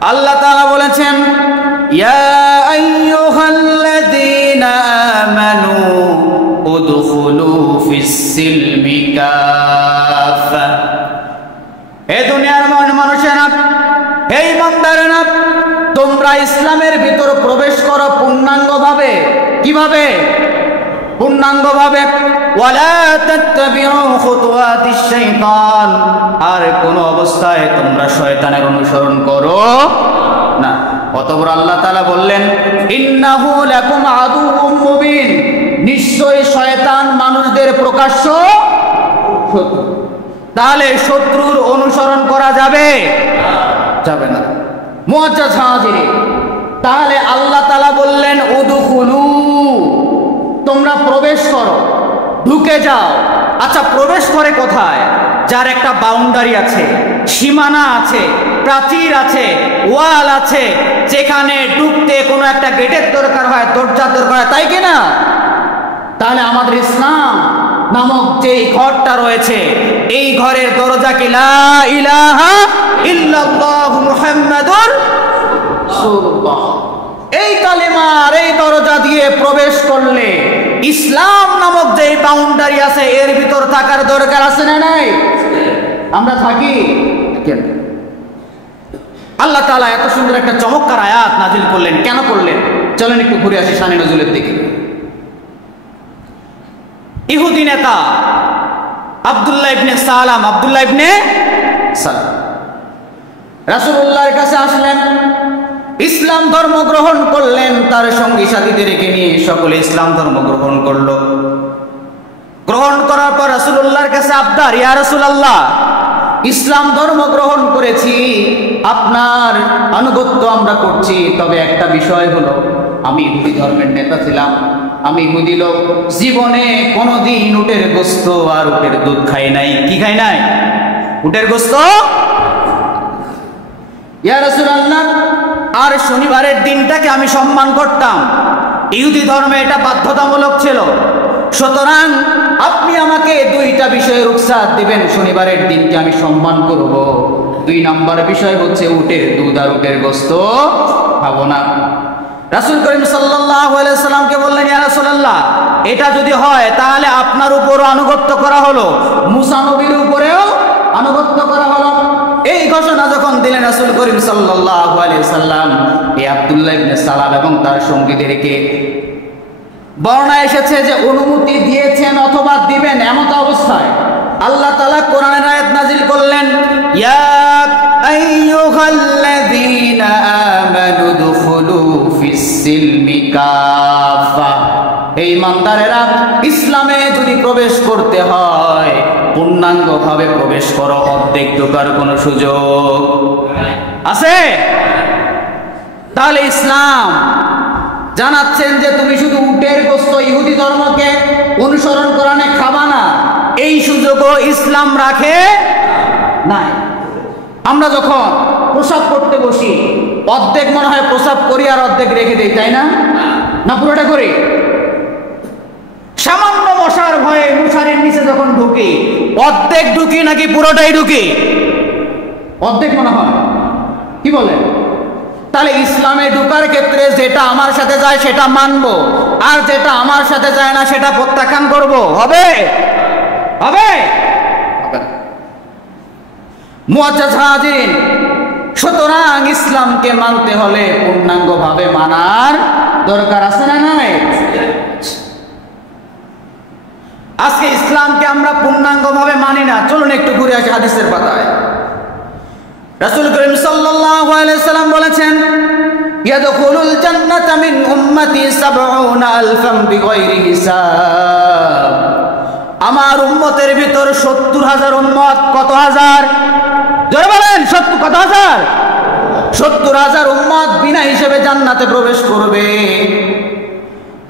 আল্লাহ তাআলা বলেছেন, ইয়া আইয়ুহাল্লাযীনা আমানু উদখুলু ফিস-সিলমি কাফা। হে দুনিয়ার মানুষেরা, হে ঈমানদারেরা, তোমরা ইসলামের ভিতর প্রবেশ করো পূর্ণাঙ্গভাবে। কিভাবে? পূর্ণাঙ্গভাবে। ওয়ালা তাত্তাবিউ খুতুওয়াতিশ শাইতান, আর কোন অবস্থায় তোমরা শয়তানের অনুসরণ করো না। অতঃপর আল্লাহ তাআলা বললেন, ইন্নাহু লাকুম আদুউম মুবিন, নিশ্চয়ই শয়তান মানুষদের প্রকাশ্য শত্রু। তাহলে শত্রুর অনুসরণ করা যাবে? যাবে না। মুআজ্জাজ হাজিরিন, তাহলে আল্লাহ তাআলা বললেন উদখুলু, তোমরা প্রবেশ করো, ঢুকে যাও। আচ্ছা, প্রবেশ করে কোথায়? যার একটা বাউন্ডারি আছে, সীমানা আছে, প্রাচীর আছে, ওয়াল আছে, যেখানে ঢুকতে কোনো একটা গেটের দরকার হয়, দরজার দরকার হয়, তাই কিনা? তাহলে আমাদের ইসলাম নামক যে ঘরটা রয়েছে, এই ঘরের দরজা কি লা ইলাহা ইল্লাল্লাহু মুহাম্মাদুর রাসূলুল্লাহ। এই কালিমার এই দরজা দিয়ে প্রবেশ করলে ইসলাম নামক যে বাউন্ডারি আছে, এর ভিতর থাকার দরকার আছে না নাই? আমরা থাকি কেন? আল্লাহ তাআলা এত সুন্দর একটা চমৎকার আয়াত নাজিল করলেন, কেন করলেন? চলেন একটু ঘুরে আসি শানে নজরুলের দিকে। ইহুদি নেতা আব্দুল্লাহ ইবনে সালাম রাসূলুল্লাহর কাছে আসলেন, ইসলাম ধর্ম গ্রহণ করলেন। তার সঙ্গী সাথীদেরকে নিয়ে সকলে ইসলাম ধর্ম গ্রহণ করলো। গ্রহণ করার পর রাসূলুল্লাহর কাছে আবদার, ইয়া রাসূলুল্লাহ, ইসলাম ধর্ম গ্রহণ করেছি, আপনার আনুগত্য আমরা করছি, তবে একটা বিষয় হলো, আমি ইহুদি ধর্মের নেতা ছিলাম, আমি ইহুদি লোক, জীবনে কোনোদিন উটের গোশত আর উটের দুধ খাই নাই। কি খাই নাই? উটের গোশত। ইয়া রাসূলুল্লাহ, আর শনিবারের দিনটাকে আমি সম্মান করতাম। ইহুদি ধর্মে এটা বাধ্যতামূলক ছিল। সুতরাং আপনি আমাকে দুইটা বিষয়ে রুখসাত দিবেন, শনিবারের দিনকে আমি সম্মান করব। 2 নম্বর বিষয় হচ্ছে উটের দুধ আর উটের গোশত খাবো না। রাসূল করিম সাল্লাল্লাহু আলাইহি সাল্লামকে বললেন, ইয়া রাসূলুল্লাহ, এটা যদি হয় তাহলে আপনার উপরও আনুগত্য করা হলো, মুসা নবীর উপরেও আনুগত্য করা হলো। এই ঘোষণা যখন দিলেন রাসূল করিম সাল্লাল্লাহু আলাইহি সাল্লাম, এই আব্দুল্লাহ ইবনে সালাম এবং তার সঙ্গীদেরকে, বর্ণনা এসেছে যে অনুমতি দিয়েছেন অথবা দিবেন, এমন অবস্থায় আল্লাহ তাআলা কোরআনের আয়াত নাজিল করলেন, ইয়া আইয়ুহাল্লাযীনা আমানু দুখুলু ফিস-সিলমি কাফা। এই ইমানদারেরা, ইসলামে যদি প্রবেশ করতে হয় পূর্ণাঙ্গভাবে প্রবেশ করো, অর্ধেক ঢোকার কোনো সুযোগ আছে? তাহলে ইসলাম জানাচ্ছেন যে তুমি শুধু উটের গোশত ইহুদি ধর্মকে অনুসরণ করানে খাবা না, এই সুযোগও ইসলাম রাখে নাই। আমরা যখন প্রসাব করতে বসি, অর্ধেক মনে হয় প্রসাব করি আর অর্ধেক রেখে দেই, তাই না? না পুরোটা করি? সামান্য মশার ভয়ে মশারির নিচে যখন ঢুকি, অর্ধেক ঢুকি নাকি পুরোটাই ঢুকি? অর্ধেক মনে হয়। কি বলে? তাহলে ইসলামে ঢুকার ক্ষেত্রে যেটা আমার সাথে যায় সেটা মানবো, আর যেটা আমার সাথে যায় না সেটা প্রত্যাখ্যান করব। হবে? হবে? মুআজ্জাজ হাজিরিন, সুতরাং ইসলামকে মানতে হলে পূর্ণাঙ্গভাবে মানার দরকার আছে না নাই? আজকে ইসলামকে আমরা পূর্ণাঙ্গভাবে মানি না। চলুন একটু ঘুরে আসি হাদিসের পাতায়। রাসূল করিম সাল্লাল্লাহু আলাইহি সাল্লাম বলেছেন, ইয়াদখুলুল জান্নাতা মিন উম্মতি ৭০,০০০ বিগাইরি হিসাব। আমার উম্মতের ভিতর ৭০,০০০ উম্মত। কত হাজার? জোরে বলেন, কত হাজার? ৭০,০০০ উম্মত বিনা হিসেবে জান্নাতে প্রবেশ করবে।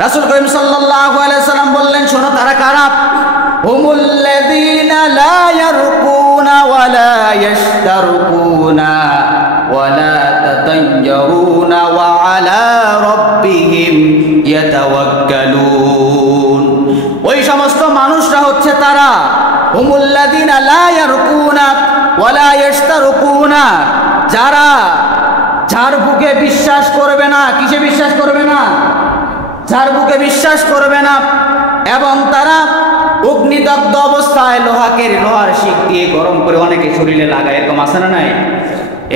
রাসূল করিম সাল্লাল্লাহু আলাইহি সাল্লাম বললেন, শোনো তারা কারা? হুমুল্লাযীনা লা ইয়ারকুনা ওয়া লা ইয়াশতারকুনা ওয়া লা তাতায়্যারুনা ওয়া আলা রাব্বিহিম ইয়াতাওয়াক্কালুন। ওই সমস্ত মানুষরা হচ্ছে তারা, হুমুল্লাযীনা লা ইয়ারকুনা ওয়া লা ইয়াশতারকুনা, যারা যার বুকে বিশ্বাস করবে না, কিসে বিশ্বাস করবে না? যার বুকে বিশ্বাস করবে না, এবং তারা অগ্নিদগ্ধ অবস্থায় লোহার শিক দিয়ে গরম করে অনেকে শরীরে লাগায়, এরকম আছে না নাই?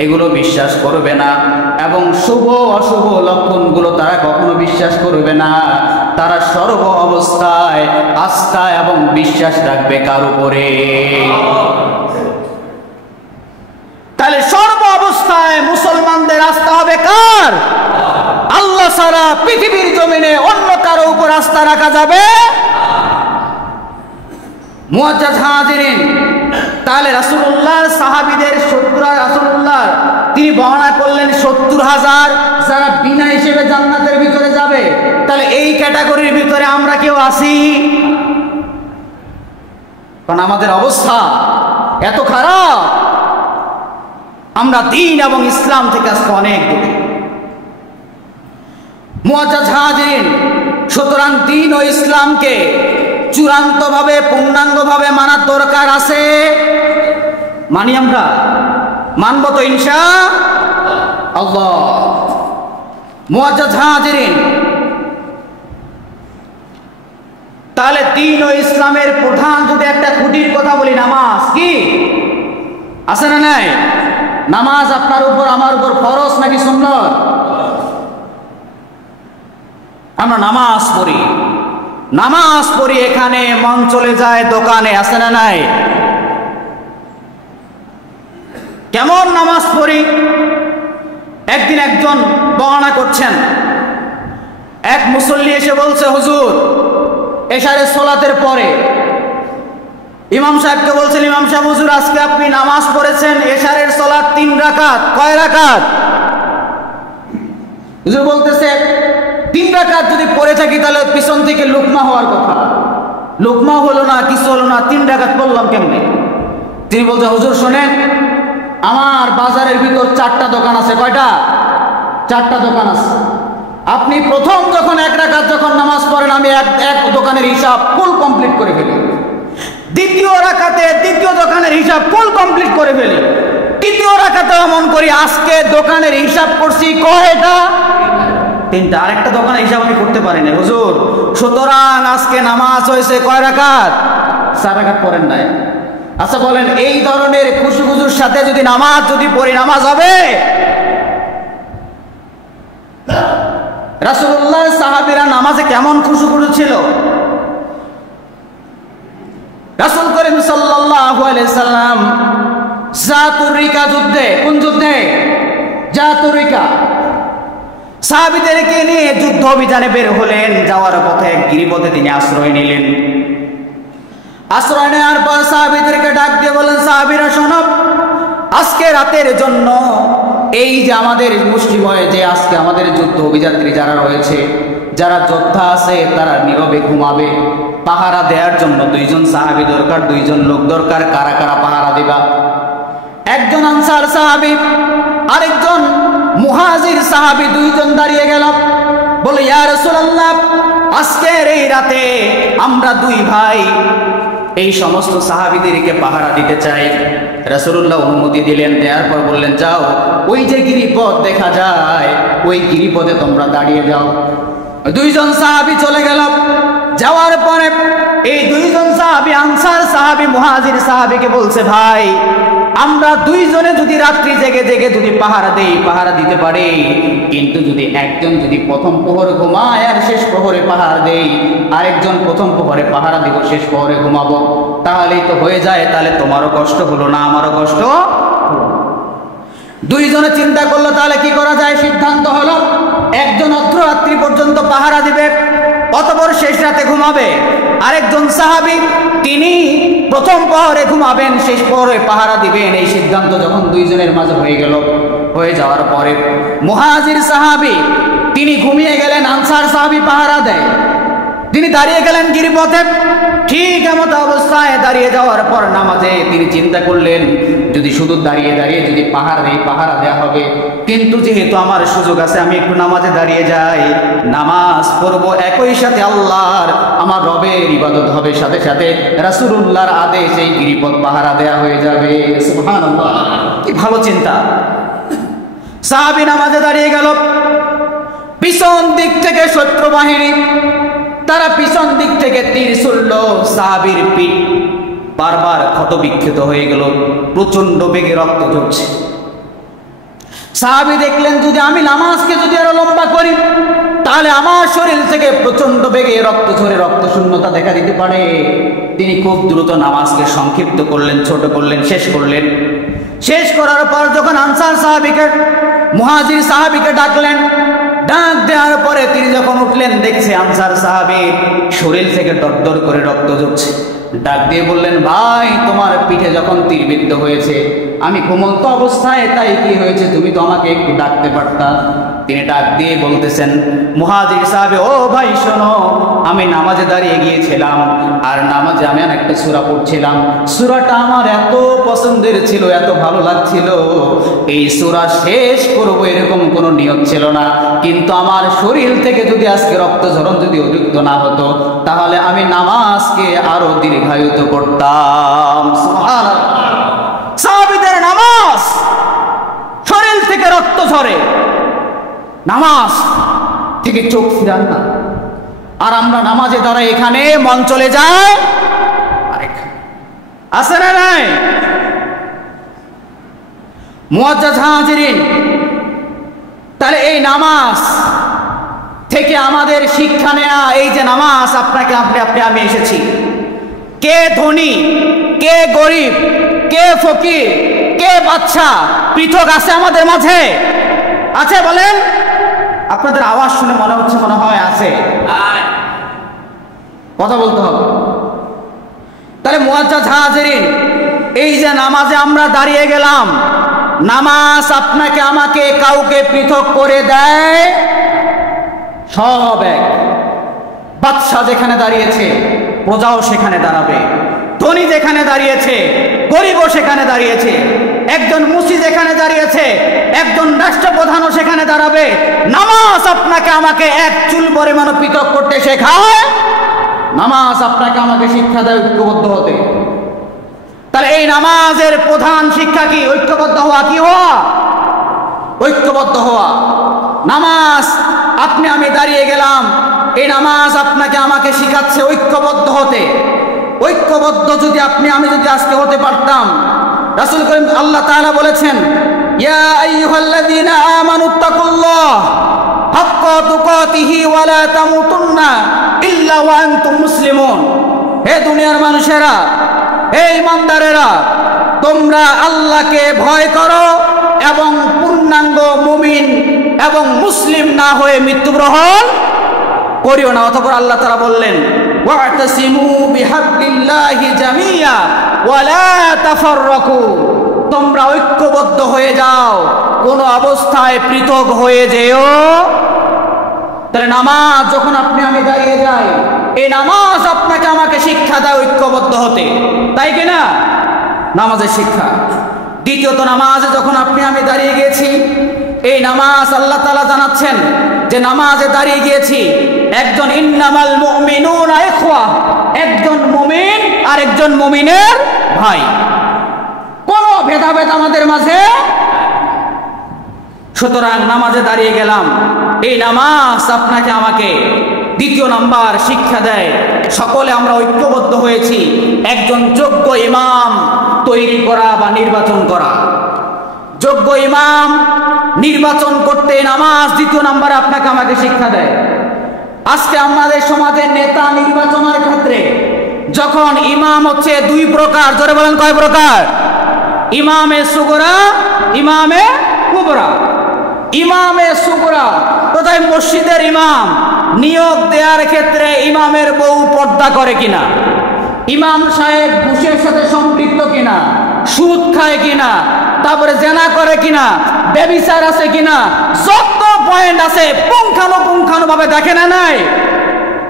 এগুলো বিশ্বাস করবে না, এবং শুভ অশুভ লক্ষণগুলো তারা কখনো বিশ্বাস করবে না। তারা সর্ব অবস্থায় আস্থা এবং বিশ্বাস রাখবে কার উপরে? তাহলে সর্ব অবস্থায় মুসলমানদের আস্থা হবে কার? আল্লাহ ছাড়া পৃথিবীর জমিনে অন্য কারো উপর আস্থা রাখা যাবে? মুআজ্জাজ হাজিরিন, তাহলে রাসূলুল্লাহ সাহাবীদের 70 রাসূলুল্লাহ তিনি বর্ণনা করলেন 70,000 যারা বিনা হিসেবে জান্নাতের ভিতরে যাবে। তাহলে এই ক্যাটাগরির ভিতরে আমরা কেউ আছি? কারণ আমাদের অবস্থা এত খারাপ, আমরা দ্বীন এবং ইসলাম থেকে আজকে অনেক দূরে। মুআজ্জাজ হাজিরিন, সুতরাং দ্বীন ও ইসলামকে চূড়ান্তভাবে পূর্ণাঙ্গভাবে মানার দরকার আছে। মানি আমরা? মানব তো ইনশাআল্লাহ। মুআজ্জাজ হাজিরিন, তাহলে দ্বীন ও ইসলামের প্রধান যদি একটা খুঁটির কথা বলি, নামাজ কি আছে না নাই? নামাজ আপনার উপর আমার উপর ফরজ নাকি সুন্নত? আমরা নামাজ পড়ি, এখানে মন চলে যায় দোকানে, আছে না নাই? কেমন নামাজ পড়ি? একদিন একজন বর্ণনা করছেন, এক মুসল্লি এসে বলছে, হুজুর এশারের সালাতের পরে ইমাম সাহেবকে বলছেন, ইমাম সাহেব হুজুর আজকে আপনি নামাজ পড়েছেন এশারের সালাত 3 রাকাত, কয় রাকাত? হুজুর বলতেছে 3 রাকাত যদি পড়ে থাকি তাহলে পিছন থেকে লুকমা হওয়ার কথা, লুকমা হলো না, কিছু হলো না, 3 রাকাত পড়লাম কেমনে? তিনি বলতে, হুজুর শোনেন, আমার বাজারের ভিতর 4টা দোকান আছে। কয়টা? 4টা দোকান আছে। আপনি প্রথম যখন 1 রাকাত যখন নামাজ পড়েন, আমি এক দোকানের হিসাব ফুল কমপ্লিট করে ফেলি। দ্বিতীয় রাকাতে দ্বিতীয় দোকানের হিসাব ফুল কমপ্লিট করে ফেলি। তৃতীয় রাকাতে এমন করি, আজকে দোকানের হিসাব করছি কয়টা? 3টা। আরেকটা দোকানের হিসাব আমি করতে পারি না হুজুর। সুতরাং আজকে নামাজ হয়েছে কয় রাকাত? 4 রাকাত পড়েন নাই। আচ্ছা বলেন, এই ধরনের খুশুখুজুর সাথে যদি নামাজ যদি পড়ি, নামাজ হবে? রাসূলুল্লাহ সাহাবীরা নামাজে কেমন খুশুখুজু ছিল? রাসূল করিম সাল্লাল্লাহু আলাইহি সাল্লাম জাতুর রিকা যুদ্ধে, কোন যুদ্ধে? জাতুর রিকা, সাহাবীদেরকে নিয়ে যুদ্ধ অভিযানে বের হলেন। যাওয়ার পথে গিরিপথে তিনি আশ্রয় নিলেন। আশ্রয় নেওয়ার পর সাহাবীদেরকে ডাক দিয়ে বলেন, সাহাবীরা শোনো, আজকে রাতের জন্য এই যে আমাদের মুষ্টিময় যে আজকে আমাদের যুদ্ধ অভিযাত্রী যারা রয়েছে, যারা যোদ্ধা আছে, তারা নীরবে ঘুমাবে। পাহারা দেওয়ার জন্য 2 জন সাহাবী দরকার, 2 জন লোক দরকার। কারা কারা পাহারা দিবা? একজন আনসার সাহাবী, আরেকজন মুহাজির সাহাবী, 2 জন দাঁড়িয়ে গেল। বলে, ইয়া রাসূলুল্লাহ, আজকের এই রাতে আমরা 2 ভাই এই সমস্ত সাহাবীদেরকে পাহারা দিতে চাই। রাসূলুল্লাহ অনুমতি দিলেন। দেওয়ার পর বললেন, যাও, ওই যে গিরিপথ দেখা যায়, ওই গিরিপথে তোমরা দাঁড়িয়ে যাও। 2 জন সাহাবী চলে গেল। যাওয়ার পরে এই 2 জন সাহাবী, আনসার সাহাবী মুহাজির সাহাবীকে বলছে, ভাই আমরা 2 জনে যদি রাত্রি জেগে জেগে যদি পাহারা দেই, পাহারা দিতে পারি, কিন্তু যদি একজন যদি প্রথম প্রহরে ঘুমায় আর শেষ প্রহরে পাহারা দেই, আরেকজন প্রথম প্রহরে পাহারা দিব, শেষ প্রহরে ঘুমাবো, তাহলেই তো হয়ে যায়। তাহলে তোমারও কষ্ট হলো না, আমারও কষ্ট। 2 জনে চিন্তা করলো তাহলে কি করা যায়। সিদ্ধান্ত হলো, একজন অর্ধরাত্রি পর্যন্ত পাহারা দিবে, অতঃপর শেষ রাতে ঘুমাবে। আরেকজন সাহাবী তিনি প্রথম প্রহরে ঘুমাবেন, শেষ প্রহরে পাহারা দিবেন। এই সিদ্ধান্ত যখন 2 জনের মাঝে হয়ে গেল, হয়ে যাওয়ার পরে মুহাজির সাহাবী তিনি ঘুমিয়ে গেলেন, আনসার সাহাবী পাহারা দেয়। তিনি দাঁড়িয়ে গেলেন গিরিপথে। ঠিক এমন অবস্থায় দাঁড়িয়ে যাওয়ার পর নামাজে তিনি চিন্তা করলেন, যদি শুধু দাঁড়িয়ে দাঁড়িয়ে যদি পাহারা দেয়া হবে, কিন্তু যেহেতু আমার সুযোগ আছে, আমি একটু নামাজে দাঁড়িয়ে যাই, নামাজ পড়বো, একই সাথে আল্লাহর আমার রবের ইবাদত হবে, সাথে সাথে রাসূলুল্লাহর আদেশ এই গিরিপথ পাহারা দেয়া হয়ে যাবে। সুবহানাল্লাহ, কি ভালো চিন্তা। সাহাবী নামাজে দাঁড়িয়ে গেল, পিছন দিক থেকে শত্রু বাহিনী, তারা পিছন দিক থেকে তীর ছুড়ল। সাহাবীর পিঠ বারবার ক্ষত বিক্ষত হয়ে গেল, প্রচন্ড বেগে রক্ত ঝরছে। সাহাবী দেখলেন যদি আমি নামাজকে যদি আরো লম্বা করি তাহলে আমার শরীর থেকে প্রচন্ড বেগে রক্ত ঝরে রক্ত শূন্যতা দেখা দিতে পারে। তিনি খুব দ্রুত নামাজকে সংক্ষিপ্ত করলেন, ছোট করলেন, শেষ করলেন। শেষ করার পর যখন আনসার সাহাবীকে, মুহাজির সাহাবীকে ডাকলেন, ডাক দেওয়ার পরে তিনি যখন উঠলেন দেখছে আনসার সাহাবীর শরীর থেকে দরদর করে রক্ত ঝরছে। ডাক দিয়ে বললেন, ভাই তোমার পিঠে যখন তীরবিদ্ধ হয়েছে আমি ঘুমন্ত অবস্থায়, তাই কি হয়েছে তুমি তো আমাকে একটু ডাকতে পারতা। তিনি ডাক দিয়ে বলতেছেন, মুহাজির সাহাবী, ও ভাই শোনো, আমি নামাজে দাঁড়িয়ে গিয়েছিলাম আর নামাজে আমি একটা সূরা পড়ছিলাম। সূরাটা আমার এত পছন্দের ছিল, এত ভালো লাগছিল, এই সূরা শেষ করব এরকম কোনো নিয়ত ছিল না, কিন্তু আমার শরীর থেকে যদি আজকে রক্ত ঝরণ যদি অযুক্ত না হতো তাহলে আমি নামাজকে আরো দীর্ঘায়িত করতাম। সুবহানাল্লাহ। সাহাবীদের নামাজ, শরীর থেকে রক্ত ঝরে, নামাজ থেকে চোখ ফিরান না। আর আমরা নামাজে দাঁড়াই, এখানে মন চলে যায় আছে না নাই? মুআজ্জাজ হাজিরিন, তাহলে এই নামাজ থেকে আমাদের শিক্ষা নেয়া, এই যে নামাজ আপনাকে আপনি আমি এসেছি, কে ধনী কে গরিব, কে ফকির কে বাদশা পৃথক আছে আমাদের মাঝে? আছে বলেন? আপনাদের আওয়াজ শুনে মনে হচ্ছে মনে হয় আছে, কথা বলতে হবে। তাহলে মুআজ্জাজ হাজিরিন, এই যে নামাজে আমরা দাঁড়িয়ে গেলাম, নামাজ আপনাকে আমাকে কাউকে পৃথক করে দেয়? সব এক। বাদশা যেখানে দাঁড়িয়েছে প্রজাও সেখানে দাঁড়াবে, ধনী যেখানে দাঁড়িয়েছে গরিবও সেখানে দাঁড়িয়েছে, একজন মুসি যেখানে দাঁড়িয়েছে একজন রাষ্ট্রপ্রধানও সেখানে দাঁড়াবে। নামাজ আপনাকে আমাকে এক চুল পরিমাণ পৃথক করতে শেখায়, নামাজ আপনাকে আমাকে শিক্ষা দেয় ঐক্যবদ্ধ হতে। তাহলে এই নামাজের প্রধান শিক্ষা কি? ঐক্যবদ্ধ হওয়া। কি হওয়া? ঐক্যবদ্ধ হওয়া। নামাজ আপনি আমি দাঁড়িয়ে গেলাম, এই নামাজ আপনাকে আমাকে শিখাচ্ছে ঐক্যবদ্ধ হতে। ঐক্যবদ্ধ যদি আপনি আমি যদি আজকে হতে পারতাম, রাসূল করিম আল্লাহ তাআলা বলেছেন, ইয়া আইয়ুহাল্লাযীনা আমানুত্তাকুল্লাহ হাক্কা তুকাতিহি ওয়া লা তামুতুন্না ইল্লা ওয়া আনতুম মুসলিমুন। হে দুনিয়ার মানুষেরা, হে ঈমানদারেরা, তোমরা আল্লাহকে ভয় করো এবং পূর্ণাঙ্গ মুমিন এবং মুসলিম না হয়ে মৃত্যুগ্রহণ করিও না। অতঃপর আল্লাহ তাআলা বললেন, ওয়া'তাসিমু বিহাবলিল্লাহি জামিয়া ওয়া লা তাফাররাকু। তোমরা ঐক্যবদ্ধ হয়ে যাও, কোন অবস্থায় পৃথক হয়ে যেও। তাহলে নামাজ যখন আপনি আমি দাঁড়িয়ে যাই, এই নামাজ আপনাকে আমাকে শিক্ষা দেয় ঐক্যবদ্ধ হতে, তাই কিনা? নামাজের শিক্ষা। দ্বিতীয়ত, নামাজে যখন আপনি আমি দাঁড়িয়ে গিয়েছি, এই নামাজ আল্লাহ তাআলা জানাচ্ছেন যে নামাজে দাঁড়িয়ে গিয়েছি, একজন ইন্নামাল মুমিনুনা ইখওয়া, একজন মুমিন আর একজন মুমিনের ভাই, কোনো ভেদাভেদ আমাদের মাঝে। সুতরাং নামাজে দাঁড়িয়ে গেলাম, এই নামাজ আপনাকে আমাকে দ্বিতীয় নাম্বার শিক্ষা দেয়, সকলে আমরা ঐক্যবদ্ধ হয়েছি একজন যোগ্য ইমাম তৈরি করা বা নির্বাচন করা। যোগ্য ইমাম নির্বাচন করতে নামাজ দ্বিতীয় নাম্বারে আপনাকে আমাকে শিক্ষা দেয়। আজকে আমাদের সমাজের নেতা নির্বাচনের ক্ষেত্রে যখন ইমাম হচ্ছে দুই প্রকার, জোরে বলেন কয় প্রকার? ইমামে সুগরা, ইমামে কুবরা। ইমামে সুগরা কোথায়? মসজিদের ইমাম নিয়োগ দেওয়ার ক্ষেত্রে ইমামের বউ পর্দা করে কিনা, ইমাম সাহেব ঘুষের সাথে সম্পৃক্ত কিনা, সুদ খায় কিনা, তারপরে জেনা করে কিনা, ব্যভিচার আছে কিনা, যত পয়েন্ট আছে পুঙ্খানুপুঙ্খানু ভাবে দেখে না নাই।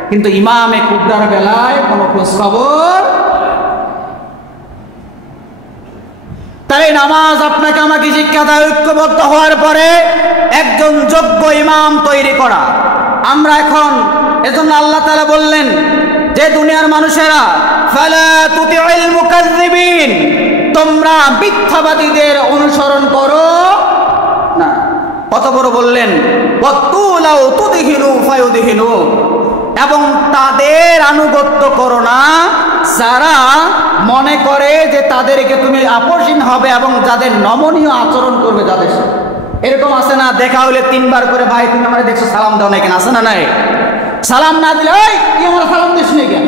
কিন্তু ইমামে কুবরার বেলায় কোনো খোঁজ খবর। তাই নামাজ আপনাকে আমাকে শিক্ষা দেয় ঐক্যবদ্ধ হওয়ার পরে একজন যোগ্য ইমাম তৈরি করা। আমরা এখন এজন্য আল্লাহ তাআলা বললেন যে দুনিয়ার মানুষেরা, ফালা তুতিউল মুকাজ্জিবিন, তোমরা মিথ্যাবাদীদের অনুসরণ করো না। অতঃপর বললেন ওয়াতুলাউ তুদহিনু ফায়ুদহিনু, এবং তাদের আনুগত্য করো না যারা মনে করে যে তাদেরকে তুমি আপোষহীন হবে এবং যাদের নমনীয় আচরণ করবে যাদের সাথে। এরকম আছে না, দেখা হলে 3 বার করে ভাই তুমি আমারে দেখছো সালাম দাও না কেন, আছে না নাই? সালাম না দিলে ওই তুই আমার সালাম দিস না কেন,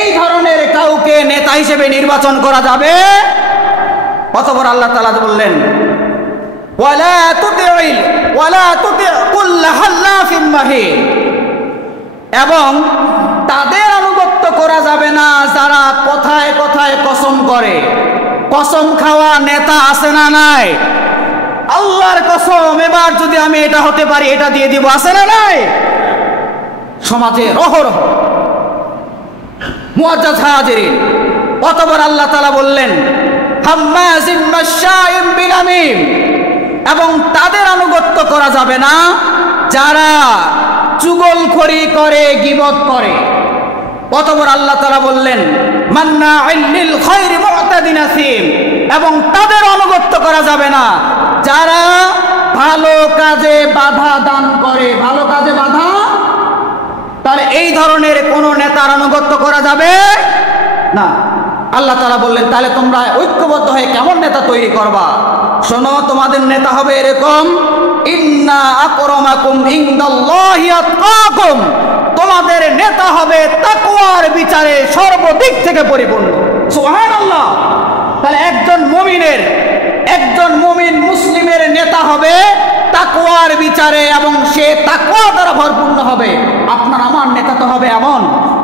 এই ধরনের কাউকে নেতা হিসেবে নির্বাচন করা যাবে। অতঃপর আল্লাহ তাআলা বললেন ওয়ালা তুতি কুল্লা হাল্লাফিন মাহিন, এবং তাদের আনুগত্য করা যাবে না যারা কথায় কথায় কসম করে। কসম খাওয়া নেতা আছে না নাই? আল্লাহর কসম এবার যদি আমি এটা হতে পারি এটা দিয়ে দিব, আছে না নাই? সমাজে রহরহ। মুআজ্জাজ হাজিরিন, অতঃপর আল্লাহ তাআলা বললেন হাম্মাজিম মাশাইম বিনামিম, এবং তাদের আনুগত্য করা যাবে না যারা চুগলখড়ি করে, গীবত করে। অতঃপর আল্লাহ তাআলা বললেন মান্নাইল লিল খায়রি মুতাদিন আসিম, এবং তাদের আনুগত্য করা যাবে না যারা ভালো কাজে বাধা দান করে। ভালো কাজে বাধা, তাহলে এই ধরনের কোন নেতার আনুগত্য করা যাবে না। আল্লাহ তাআলা বললেন তাহলে তোমরা ঐক্যবদ্ধ হয়ে কেমন নেতা তৈরি করবা? শোনো, তোমাদের নেতা হবে এরকম, ইন্না আকরামাকুম ইনদাল্লাহি আতকাকুম, তোমাদের নেতা হবে তাকওয়ার বিচারে সর্বদিক থেকে পরিপূর্ণ। সুবহানাল্লাহ। তাহলে একজন মুমিন মুসলিমের নেতা হবে তাকওয়ার বিচারে, এবং সে তাকওয়া দ্বারা ভরপূর্ণ হবে। আপনার আমার নেতা তো হবে এমন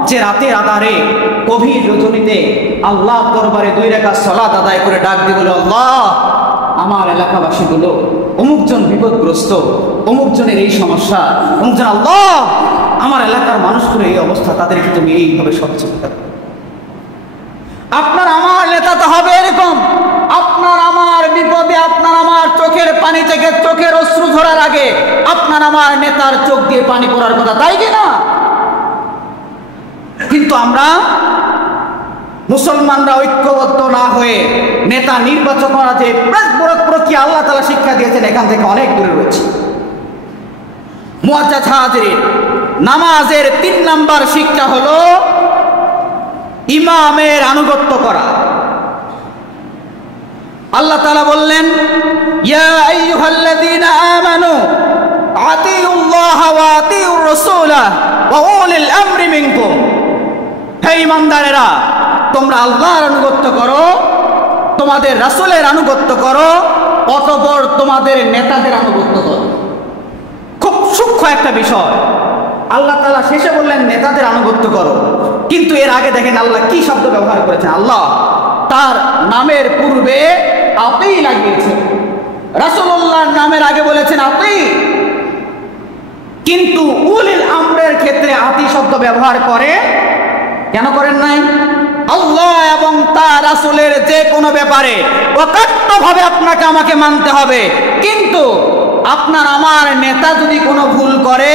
যে রাতের আধারে গভীর রজনীতে আল্লাহর দরবারে 2 রাকাত সালাত আদায় করে ডাক দিয়ে বলে আল্লাহ, আমার এলাকাবাসীগুলো অমুকজন বিপদগ্রস্ত, অমুকজনের এই সমস্যা, অমুকজন, আল্লাহ আমার এলাকার মানুষগুলো এই অবস্থা, তাদেরকে তুমি এইভাবে সহযোগিতা করো। আপনার আমার নেতা তো হবে এরকম, আপনার আমার বিপদে, আপনার আমার চোখের পানি থেকে চোখের অশ্রু ঝরার আগে আপনার আমার নেতার চোখ দিয়ে পানি পড়ার কথা, তাই কি না? কিন্তু আমরা মুসলমানরা ঐক্যবদ্ধ না হয়ে নেতা নির্বাচন করা যে প্রক্রিয়া আল্লাহ তাআলা শিক্ষা দিয়েছেন, এখান থেকে অনেক দূরে রয়েছে। মুআজ্জাজ হাজিরিন, নামাজের 3 নাম্বার শিক্ষা হলো ইমামের আনুগত্য করা। আল্লাহ তাআলা বললেন ইয়া আইয়ুহাল্লাযীনা আমানু আতিউল্লাহ ওয়া আতিউর রাসূলা ওয়া উলিল আমরি মিনকুম, হে ঈমানদারেরা তোমরা আল্লাহর আনুগত্য করো, তোমাদের রাসূলের আনুগত্য করো, অতঃপর তোমাদের নেতাদের আনুগত্য করো। খুব সূক্ষ্ম একটা বিষয়। আল্লাহ তাআলা শেষে বললেন নেতাদের আনুগত্য করো, কিন্তু এর আগে দেখেন আল্লাহ কি শব্দ ব্যবহার করেছেন। আল্লাহ তার নামের পূর্বে আতি লাগিয়েছেন, রাসূলুল্লাহর নামের আগে বলেছেন আতি, কিন্তু উলিল আমরের ক্ষেত্রে আতি শব্দ ব্যবহার করে কেন করেন নাই? আল্লাহ এবং তার রাসূলের যে কোনো ব্যাপারে অকাট্যভাবে আপনাকে আমাকে মানতে হবে, কিন্তু আপনার আমার নেতা যদি কোনো ভুল করে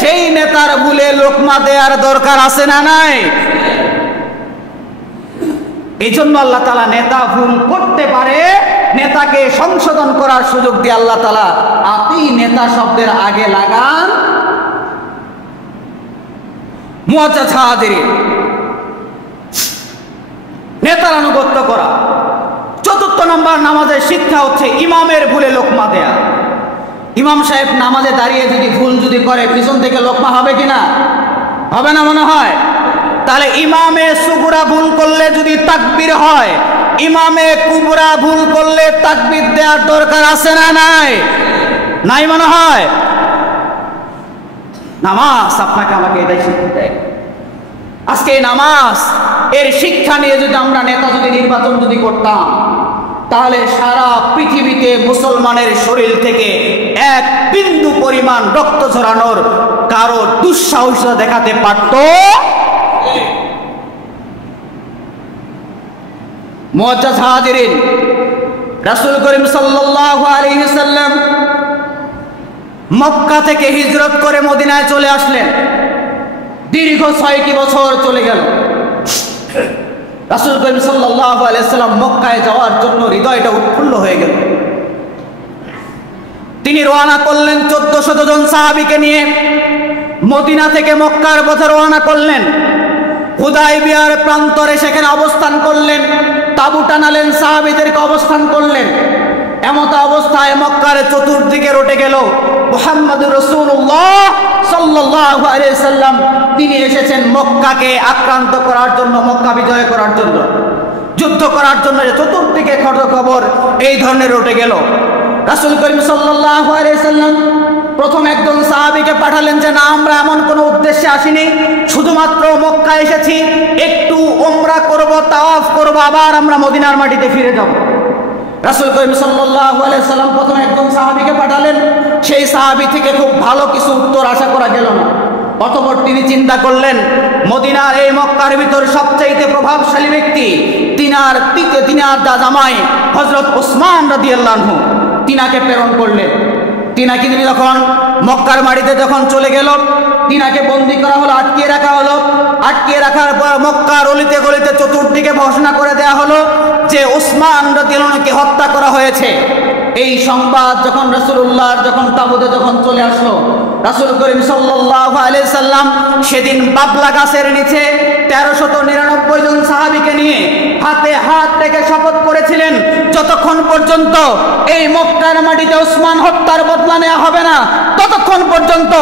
সেই নেতার ভুলে লোকমা দেওয়ার দরকার আছে না নাই? এই জন্য আল্লাহ তাআলা নেতা ভুল করতে পারে, নেতাকে সংশোধন করার সুযোগ দিয়ে আল্লাহ তাআলা আতি নেতা শব্দের আগে লাগান। মুআজ্জাজ হাজিরিন, নেতার আনুগত্য করা। 4 নম্বর নামাজের শিক্ষা হচ্ছে ইমামের ভুলে লোকমা দেয়া। ইমাম সাহেব নামাজে দাঁড়িয়ে যদি ভুল করে পিছন থেকে লোকমা হবে কিনা? হবে না মনে হয়? তাহলে ইমামে সুগরা ভুল করলে যদি তাকবীর হয়, ইমামে কুবরা ভুল করলে তাকবীর দেওয়ার দরকার আছে না নাই? নাই মনে হয়? নামাজ আপনাকে আমাকে এটাই শিক্ষা দেয়। আজকে এই নামাজ এর শিক্ষা নিয়ে যদি আমরা নেতা নির্বাচন করতাম, তাহলে সারা পৃথিবীতে মুসলমানের শরীর থেকে 1 বিন্দু পরিমাণ রক্ত ঝরানোর কারো দুঃসাহসিকতা দেখাতে পারত। মুআজ্জাজ হাজিরিন, রাসূল করিম সাল্লাল্লাহু আলাইহি ওয়াসাল্লাম মক্কা থেকে হিজরত করে মদিনায় চলে আসলেন। দীর্ঘ 6টি বছর চলে গেল। রাসূল করিম সাল্লাল্লাহু আলাইহি ওয়াসাল্লাম মক্কায় যাওয়ার জন্য হৃদয়টা উৎফুল্ল হয়ে গেল। তিনি রওনা করলেন 1400 জন সাহাবীকে নিয়ে। মদিনা থেকে মক্কার পথে রওনা করলেন। হুদায়বিয়ার প্রান্তরে সেখানে অবস্থান করলেন, তাঁবু টানালেন, সাহাবীদেরকে অবস্থান করলেন। এমত অবস্থায় মক্কার চতুর্দিকে রটে গেল মুহাম্মদুর রাসূলুল্লাহ সাল্লাল্লাহু আলাইহি সাল্লাম। তিনি এসেছেন মক্কাকে আক্রান্ত করার জন্য, মক্কা বিজয় করার জন্য, যুদ্ধ করার জন্য। চতুর্দিকে খবর এই ধরনের রটে গেল। রাসূল করিম সাল্লাল্লাহু আলাইহি সাল্লাম প্রথম একজন সাহাবীকে পাঠালেন যে না, আমরা এমন কোনো উদ্দেশ্যে আসিনি, শুধুমাত্র মক্কা এসেছি, একটু উমরা করব, তাওয়াফ করব, আবার আমরা মদিনার মাটিতে ফিরে যাব। রাসূল করিম সাল্লাল্লাহু আলাইহি সাল্লাম প্রথম একজন সাহাবীকে পাঠালেন। সেই সাহাবী থেকে খুব ভালো কিছু উত্তর আশা করা গেল না। অতঃপর তিনি চিন্তা করলেন, মদিনার এই মক্কার ভিতর সবচাইতে প্রভাবশালী ব্যক্তি তিনার জামাই হযরত ওসমান রাদিয়াল্লাহু আনহু, তিনাকে প্রেরণ করলেন। তিনাকে তিনি যখন মক্কার মাটিতে যখন চলে গেল, তিনাকে বন্দী করা হলো, আটকিয়ে রাখা হলো। আটকিয়ে রাখার পর মক্কার অলিতে গলিতে চতুর্দিকে ঘোষণা করে দেয়া হলো যে ওসমান রাদিয়াল্লাহু আনহুকে হত্যা করা হয়েছে। এই সংবাদ যখন রাসূলুল্লাহর যখন তাবুতে যখন চলে আসলো, রাসূল করিম সাল্লাল্লাহু আলাইহি সাল্লাম সেদিন বাবলা গাছের নিচে 1399 জন সাহাবীকে নিয়ে হাতে হাত রেখে শপথ করেছিলেন, যতক্ষণ পর্যন্ত এই মক্কার মাটিতে ওসমান হত্যার বদলা নেওয়া হবে না, ততক্ষণ পর্যন্ত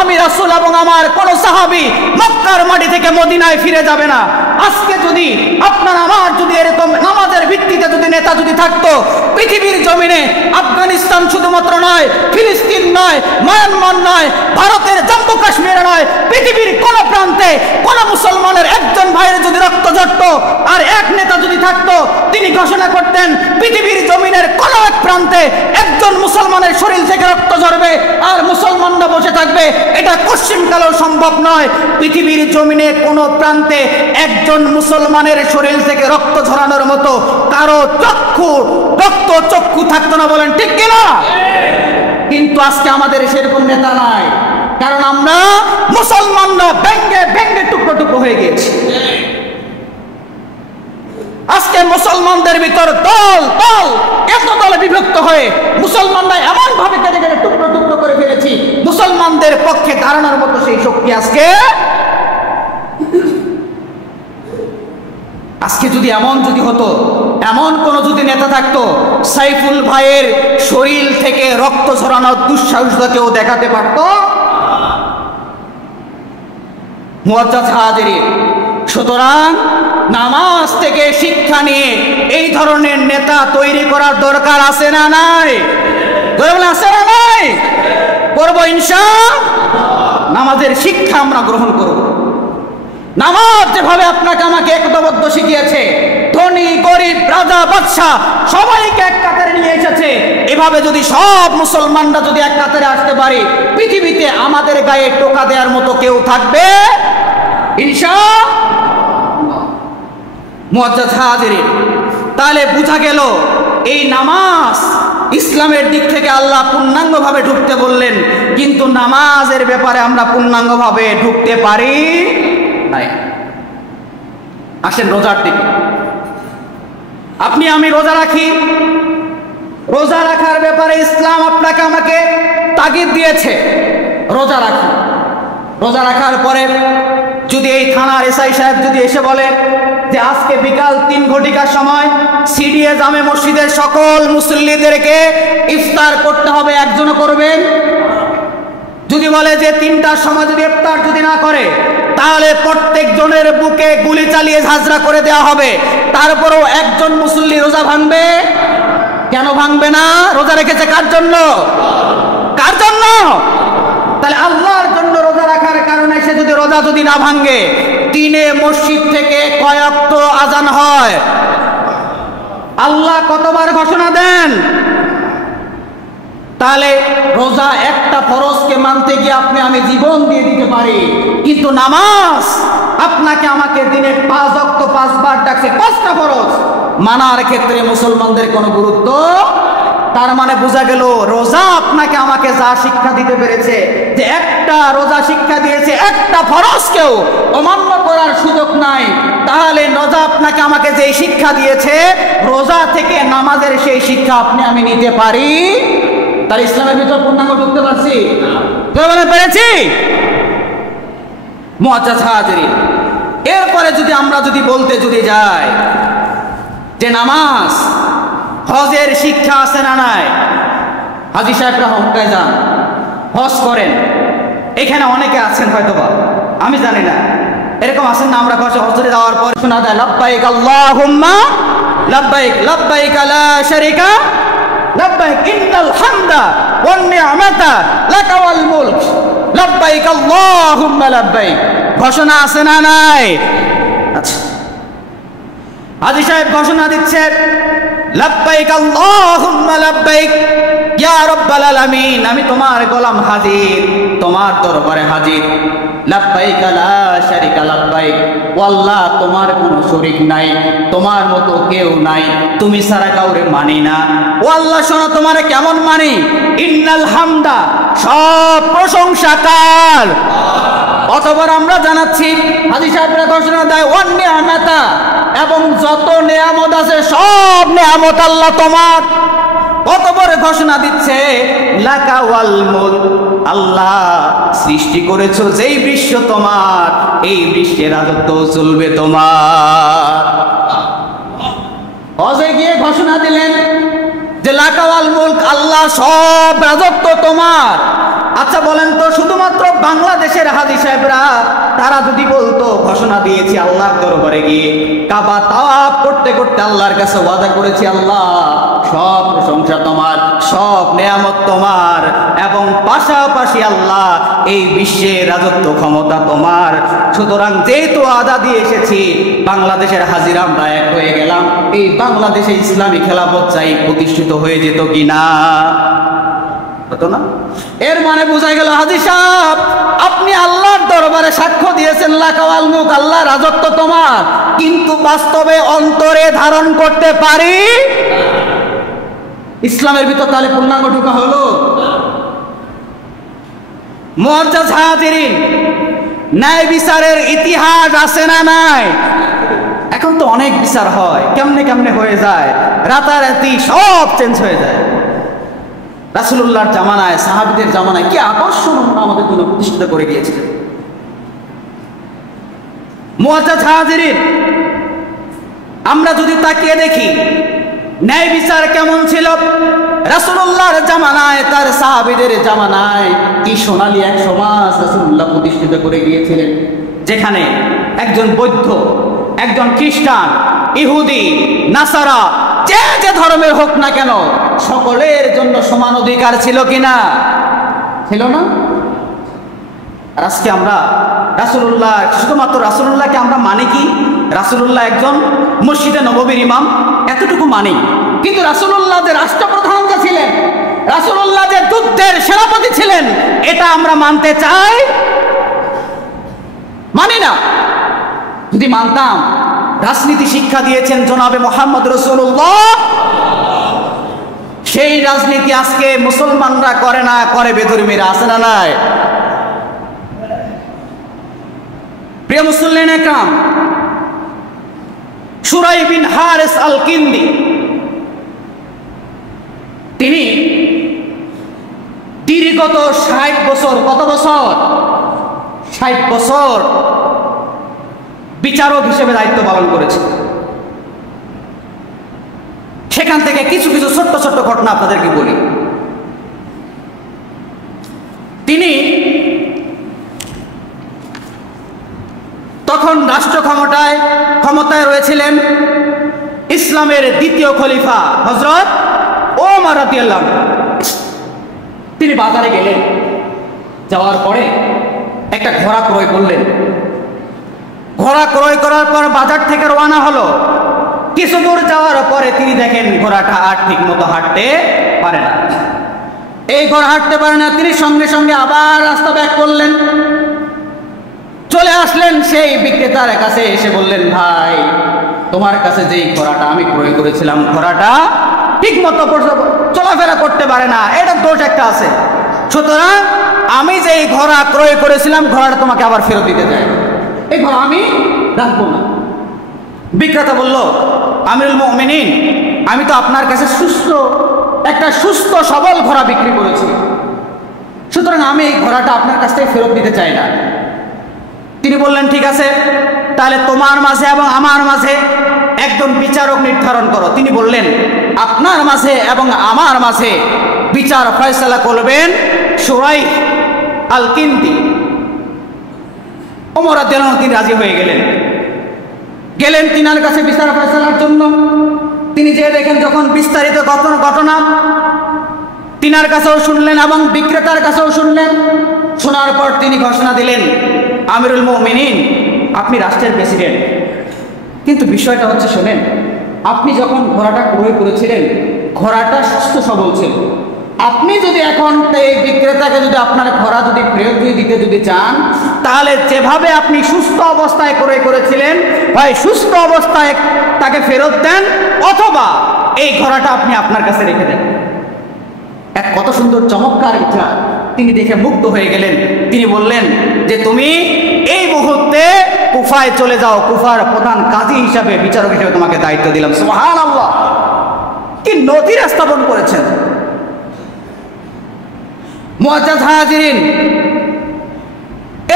আমি রাসূল এবং আমার কোন সাহাবী মক্কার মাটি থেকে মদিনায় ফিরে যাবে না। আজকে যদি আপনার আমার যদি এরকম নামাজের ভিত্তিতে যদি নেতা যদি থাকতো, পৃথিবীর জমিনে আফগানিস্তান শুধুমাত্র নয়, ফিলিস্তিন নয়, মায়ানমার নয়, ভারতের জম্মু কাশ্মীর নয়, পৃথিবীর কোন প্রান্তে কোন মুসলমানের একজন ভাইয়ের যদি রক্ত ঝরতো আর এক নেতা যদি থাকতো, তিনি ঘোষণা করতেন পৃথিবীর জমিনের কোন এক প্রান্তে একজন মুসলমানের শরীর থেকে রক্ত ঝরবে আর মুসলমানরা বসে থাকবে, এটা পশ্চিমকালেও সম্ভব নয়। পৃথিবীর জমিনে কোন প্রান্তে একজন মুসলমানের শরীর থেকে রক্ত ঝরানোর মতো কারো চক্ষু থাকতো না, বলেন ঠিক কিনা? কিন্তু আজকে আমাদের সেরকম নেতা নাই, কারণ আমরা মুসলমানরা ভেঙ্গে ভেঙ্গে টুকরো টুকরো হয়ে গিয়েছি। আজকে মুসলমানদের ভিতর দল দল এত দলে বিভক্ত হয়ে মুসলমানরা এমন ভাবে কেটে কেটে টুকরো টুকরো করে ফেলেছি, মুসলমানদের পক্ষে দাঁড়ানোর মতো সেই শক্তি আজকে যদি এমন যদি হতো, এমন কোন যদি নেতা থাকতো, সাইফুল ভাইয়ের শরীর থেকে রক্ত ঝরানোর দুঃসাহসতা কেউ দেখাতে পারত? মুআজ্জাজ হাজিরিন, সুতরাং নামাজ থেকে শিক্ষা নিয়ে এই ধরনের নেতা তৈরি করার দরকার আছে না নাই? আছে না নাই? করব ইনশাআল্লাহ। নামাজের শিক্ষা আমরা গ্রহণ করব। নামাজ যেভাবে আপনাকে আমাকে একতাবদ্ধ শিখিয়েছে, ধনী গরিব রাজা বাদশাহ সবাইকে এক কাতারে নিয়ে এসেছে, এভাবে যদি সব মুসলমানরা যদি এক কাতারে আসতে পারে, পৃথিবীতে আমাদের গায়ে টোকা দেওয়ার মতো কেউ থাকবে ইনশাআল্লাহ। মুআজ্জাজ হাজিরিন, তাহলে বোঝা গেল এই নামাজ ইসলামের দিক থেকে আল্লাহ পূর্ণাঙ্গভাবে ঢুকতে বললেন, কিন্তু নামাজের ব্যাপারে আমরা পূর্ণাঙ্গভাবে ঢুকতে পারি নাই। আসেন রোজার দিকে। আপনি আমি রোজা রাখি, রোজা রাখার ব্যাপারে ইসলাম আপনাকে আমাকে তাগিদ দিয়েছে, রোজা রাখি। রোজা রাখার পরে যদি এই থানার এসআই সাহেব যদি এসে বলে যে আজকে বিকাল 3 ঘটিকার সময় সিডিএ জামে মসজিদের সকল মুসল্লিদেরকে ইফতার করতে হবে, একজনও করবেন? যদি বলে যে 3টার সময় যদি ইফতার যদি না করে, তাহলে প্রত্যেক জনের বুকে গুলি চালিয়ে ঝাঁঝরা করে দেওয়া হবে, তারপরেও একজন মুসল্লি রোজা ভাঙবে? কেন ভাঙবে না? রোজা রেখেছে কার জন্য? কার জন্য? তাহলে আল্লাহর জন্য রোজা রাখার কারণে সে যদি রোজা যদি না ভাঙে, দিনে মসজিদ থেকে কয় ওয়াক্ত আজান হয়? আল্লাহ কতবার ঘোষণা দেন? তাহলে রোজা একটা ফরজকে মানতে গিয়ে আপনি আমি জীবন দিয়ে দিতে পারি, কিন্তু নামাজ আপনাকে আমাকে দিনে 5 ওয়াক্ত 5 বার ডাকছে, 5টা ফরজ মানার ক্ষেত্রে মুসলমানদের কোনো গুরুত্ব। তার মানে বোঝা গেল রোজা আপনাকে আমাকে যা শিক্ষা দিতে পেরেছে, যে একটা রোজা শিক্ষা দিয়েছে, একটা ফরজকেও অমান্য করার সুযোগ নাই, তাহলে রোজা আপনাকে আমাকে যেই শিক্ষা দিয়েছে, রোজা থেকে নামাজের সেই শিক্ষা আপনি আমি নিতে পারি। তাহলে ইসলামের ভিতর পূর্ণাঙ্গ ঢুকতে পারছি? পেরেছি? মুআজ্জাজ হাজিরিন, এরপরে যদি আমরা বলতে যাই যে নামাজ হজের শিক্ষা আছে না নাই? হাজী সাহেবরা মক্কায় যান, হজ করেন, এখানে অনেকে আছেন হয়তোবা, আমি জানি না, এরকম আছেন না? আমরা হজে যাওয়ার পর শোনা যায় লাব্বাইক আল্লাহুম্মা লাব্বাইক, লাব্বাইক লা শারীকা লাব্বাইক, ইন্নাল হামদা ওয়ান নি'মাতা লাকা ওয়াল মুলক, লাব্বাইক আল্লাহুম্মা লাব্বাইক। ঘোষণা আছে না নাই? আচ্ছা, হাজী সাহেব ঘোষণা দিচ্ছে লাব্বাইক আল্লাহুম্মা লাব্বাইক ইয়া রাব্বাল আলামিন, আমি তোমার গোলাম হাজির, তোমার দরবারে হাজির। লাব্বাইক লা শারীকা লাব্বাইক, ও আল্লাহ তোমার কোনো শরীক নাই, তোমার মতো কেউ নাই, তুমি ছাড়া কাউরে মানি না। ও আল্লাহ শোনো, তোমারে কেমন মানি? ইন্নাল হামদা, সব প্রশংসা কার? অতঃপর আমরা জানাচ্ছি, হাজী সাহেবরা ঘোষণা দেয় ওয়ান নি'মাতা, এবং যত নেয়ামত আছে সব নেয়ামত আল্লাহ তোমার। অতঃপর ঘোষণা দিচ্ছে লাকা ওয়াল মুলক, আল্লাহ সৃষ্টি করেছো যেই বিশ্ব তোমার, এই বিশ্বের রাজত্ব চলবে তোমার। হজে গিয়ে ঘোষণা দিলেন যে লাকা ওয়াল মুলক, আল্লাহ সব রাজত্ব তোমার। আচ্ছা বলেন তো, শুধুমাত্র বাংলাদেশের হাজী সাহেবরা তারা যদি বলতো, ঘোষণা দিয়েছি আল্লাহর দরবারে গিয়ে, কাবা তাওয়াফ করতে করতে আল্লাহর কাছে ওয়াদা করেছি আল্লাহ সব প্রশংসা তোমার, সব নেয়ামত তোমার, এবং পাশাপাশি আল্লাহ এই বিশ্বের রাজত্ব ক্ষমতা তোমার। সুতরাং যেহেতু আদা দিয়ে এসেছি, বাংলাদেশের হাজিরা আমরা এক হয়ে গেলাম, এই বাংলাদেশে ইসলামী খেলাফত চাই প্রতিষ্ঠিত হয়ে যেত কিনা? হতো না? এর মানে বোঝা গেল হাজী সাহেব আপনি আল্লাহর দরবারে সাক্ষ্য দিয়েছেন লাকা ওয়াল মুলক, আল্লাহ রাজত্ব তোমার, কিন্তু বাস্তবে অন্তরে ধারণ করতে পারি ইসলামের ভিতর তাহলে পূর্ণাঙ্গ ঢোকা হলো? মুআজ্জাজ হাজিরিন, ন্যায় বিচারের ইতিহাস আছে না নাই? এখন তো অনেক বিচার হয়, কেমনে কেমনে হয়ে যায়, রাতারাতি সব চেঞ্জ হয়ে যায়। রাসূলুল্লাহর জামানায়, সাহাবীদের জামানায় কি আকর্ষণ আমাদের জন্য প্রতিষ্ঠিত করে গিয়েছিলেন। মুআজ্জাজ হাজিরিন, আমরা যদি তাকিয়ে দেখি ন্যায় বিচার কেমন ছিল রাসূলুল্লাহর জামানায়, তার সাহাবীদের জামানায়, কি সোনালী এক সমাজ রাসূলুল্লাহ প্রতিষ্ঠিত করে গিয়েছিলেন, যেখানে একজন বৌদ্ধ, একজন খ্রিস্টান, ইহুদি, নাসারা, যে ধর্মের হোক না কেন, সকলের জন্য সমান অধিকার ছিল কিনা? ছিল না? আর আজকে আমরা রাসূলুল্লাহ, শুধুমাত্র রাসূলুল্লাহকে আমরা মানি কি? রাসূলুল্লাহ একজন মসজিদে নববীর ইমাম, এতটুকু মানি, কিন্তু রাসূলুল্লাহ যে রাষ্ট্রপ্রধান যে ছিলেন, রাসূলুল্লাহ যে যুদ্ধের সেনাপতি ছিলেন, এটা আমরা মানতে চাই? মানি না। যদি মানতাম, রাজনীতি শিক্ষা দিয়েছেন জনাবে মুহাম্মদ রাসূলুল্লাহ, সেই রাজনীতি আজকে মুসলমানরা করে না, করে বেধর্মীরা, আছে না নাই? প্রিয় মুসল্লিন একরাম, শুরাই বিন হারিস আল কিন্দি, তিনি দীর্ঘত 60 বছর, কত বছর? 60 বছর বিচারক হিসেবে দায়িত্ব পালন করেছে। সেখান থেকে কিছু কিছু ছোট্ট ছোট্ট ঘটনা আপনাদেরকে বলি। তিনি তখন রাষ্ট্র ক্ষমতায় রয়েছিলেন ইসলামের দ্বিতীয় খলিফা হযরত ওমর রাদিয়াল্লাহু আনহু। তিনি বাজারে গেলেন, যাওয়ার পরে একটা ঘোড়া ক্রয় করলেন। ঘোড়া ক্রয় করার পর বাজার থেকে রওনা হলো। কিছু দূর যাওয়ার পরে তিনি দেখেন ঘোড়াটা আর ঠিক মতো হাঁটতে পারে না। এই ঘোড়া হাঁটতে পারে না, তিনি সঙ্গে সঙ্গে আবার রাস্তা ব্যাক করলেন। চলে আসলেন সেই বিক্রেতার কাছে, এসে বললেন, ভাই তোমার কাছে যেই ঘোড়াটা আমি ক্রয় করেছিলাম, ঘোড়াটা ঠিক মতো চলাফেরা করতে পারে না, এটা দোষ একটা আছে, সুতরাং আমি যেই ঘোড়া ক্রয় করেছিলাম, ঘোড়াটা তোমাকে আবার ফেরত দিতে চাই, এই ঘোড়া আমি রাখবো না। বিক্রেতা বলল, আমিরুল মুমিনিন, আমি তো আপনার কাছে সুস্থ একটা সুস্থ সবল ঘোড়া বিক্রি করেছি, সুতরাং আমি এই ঘোড়াটা আপনার কাছ থেকে ফেরত দিতে চাই না। তিনি বললেন, ঠিক আছে, তাহলে তোমার মাঝে এবং আমার মাঝে একজন বিচারক নির্ধারণ করো। তিনি বললেন, আপনার মাঝে এবং আমার মাঝে বিচার ফয়সালা করবেন শুরাইহ আল কিন্দি। ওমর রাদিয়াল্লাহু আনহু তিনি রাজি হয়ে গেলেন তিনার কাছে বিচার ফয়সালার জন্য। তিনি যে দেখেন যখন বিস্তারিত ঘটনা তিনার কাছেও শুনলেন এবং বিক্রেতার কাছেও শুনলেন। শোনার পর তিনি ঘোষণা দিলেন, আমিরুল মুমিনিন, আপনি রাষ্ট্রের প্রেসিডেন্ট, কিন্তু বিষয়টা হচ্ছে, শোনেন, আপনি যখন ঘোড়াটা ক্রয় করেছিলেন ঘোড়াটা সুস্থ সবল ছিল। আপনি যদি এখন এই বিক্রেতাকে যদি আপনার ঘোড়া যদি ফেরত দিতে যদি চান, তাহলে যেভাবে আপনি সুস্থ অবস্থায় ক্রয় করেছিলেন, হয় সুস্থ অবস্থায় তাকে ফেরত দেন, অথবা এই ঘোড়াটা আপনি আপনার কাছে রেখে দেন। এক কত সুন্দর চমৎকার বিচার! তিনি দেখে মুগ্ধ হয়ে গেলেন। তিনি বললেন যে, তুমি এই মুহূর্তে কুফায় চলে যাও, কুফার প্রধান কাজী হিসাবে, বিচারক হিসাবে তোমাকে দায়িত্ব দিলাম। সুবহানাল্লাহ! কি নজির স্থাপন করেছেন! মুআজ্জাজ হাজিরিন,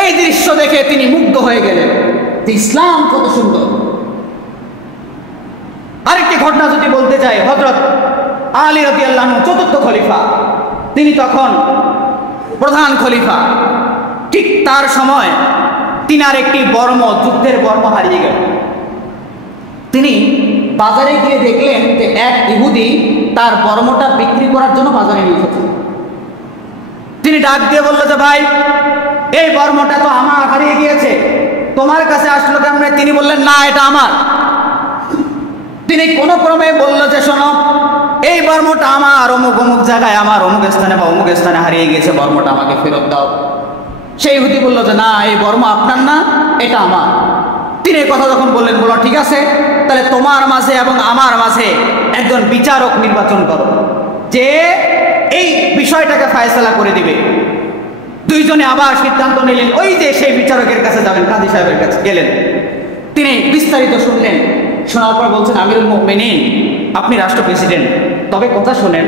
এই দৃশ্য দেখে তিনি মুগ্ধ হয়ে গেলেন যে ইসলাম কত সুন্দর। আরেকটি ঘটনা যদি বলতে চাই, হযরত আলী রাদিয়াল্লাহু আনহু চতুর্থ খলিফা, তিনি তখন প্রধান খলিফা। ঠিক তার সময় তিনার একটি বর্ম, যুদ্ধের বর্ম হারিয়ে গেল। তিনি বাজারে গিয়ে দেখলেন যে এক ইহুদি তার বর্মটা বিক্রি করার জন্য বাজারে নিয়ে এসেছে। তিনি ডাক দিয়ে বলল যে, ভাই, এই বর্মটা তো আমার হারিয়ে গিয়েছে, তোমার কাছে আসলো কেমনে? তিনি বললেন, না, এটা আমার। তিনি কোনো ক্রমে বলল যে, শোনো, এই বর্মটা আমার, অমুক অমুক জায়গায় আমার অমুক স্থানে বা অমুক স্থানে হারিয়ে গিয়েছে, বর্মটা আমাকে ফেরত দাও। সেই ইহুদি বলল যে, না, এই বর্ম আপনার না, এটা আমার। তিনি এই কথা যখন বললেন, বলল, ঠিক আছে, তাহলে তোমার মাঝে এবং আমার মাঝে একজন বিচারক নির্বাচন করো, যে এই বিষয়টাকে ফায়সালা করে দিবে। দুইজনে আবার সিদ্ধান্ত নিলেন, ওই যে সেই বিচারকের কাছে যাবেন, কাজী সাহেবের কাছে গেলেন। তিনি বিস্তারিত শুনলেন। শোনার পর বলছেন, আমিরুল মুমিনিন, আপনি রাষ্ট্র প্রেসিডেন্ট, তবে কথা শোনেন,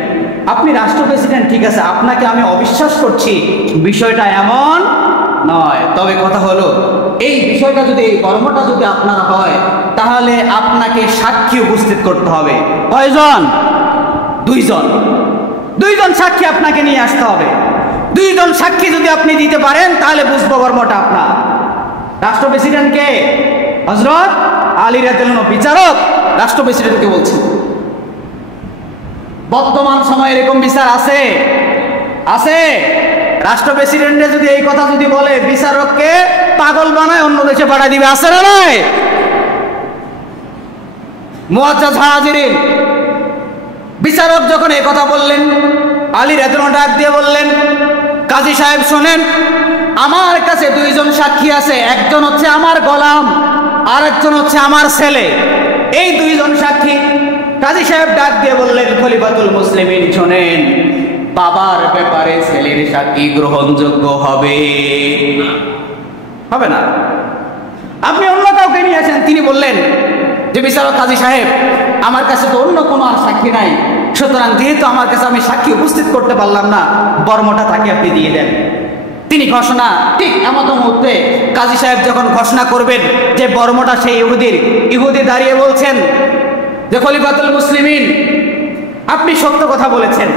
আপনি রাষ্ট্র প্রেসিডেন্ট, ঠিক আছে, আপনাকে আমি অবিশ্বাস করছি, বিষয়টা এমন নয়। তবে কথা হলো, এই বিষয়টা যদি, এই কর্মটা যদি আপনার হয়, তাহলে আপনাকে সাক্ষী উপস্থিত করতে হবে। কয়জন? দুইজন সাক্ষী আপনাকে নিয়ে আসতে হবে। দুইজন সাক্ষী যদি আপনি দিতে পারেন, তাহলে বুঝবো কর্মটা আপনার। রাষ্ট্র প্রেসিডেন্ট কে? হযরত আলী রাদিয়াল্লাহু আনহু। বিচারক রাষ্ট্র প্রেসিডেন্টকে বলছে। বর্তমান সময়ে এরকম বিচার আছে। রাষ্ট্র প্রেসিডেন্টে যদি এই কথা যদি বলে, বিচারককে পাগল বানায় অন্য দেশে পাঠিয়ে দিবে। আছে না নাই? মুআজ্জাজ হাজিরিন, বিচারক যখন এই কথা বললেন, আলী রাদিয়াল্লাহু আনহু ডাক দিয়ে বললেন, কাজী সাহেব শোনেন, আমার কাছে দুইজন সাক্ষী আছে, একজন হচ্ছে আমার গোলাম, আর একজন হচ্ছে আমার ছেলে। এই দুইজন সাক্ষী। কাজী সাহেব ডাক দিয়ে বললেন, খলিফাতুল মুসলিমিন শোনেন, বাবার ব্যাপারে ছেলের সাক্ষী গ্রহণযোগ্য হবে না, আপনি অন্য কাউকে নিয়ে আসেন। তিনি বললেন যে, বিচারক কাজী সাহেব, আমার কাছে তো অন্য কোনো আর সাক্ষী নাই, সুতরাং যেহেতু আমার কাছে আমি সাক্ষী উপস্থিত করতে পারলাম না, বর্মটা তাকে আপনি দিয়ে দেন। তিনি ঘোষণা, ঠিক এমন মুহূর্তে কাজী সাহেব যখন ঘোষণা করবেন যে বর্মটা সেই ইহুদি দাঁড়িয়ে বলছেন যে, খলিফাতুল মুসলিমিন, আপনি সত্য কথা বলেছেন,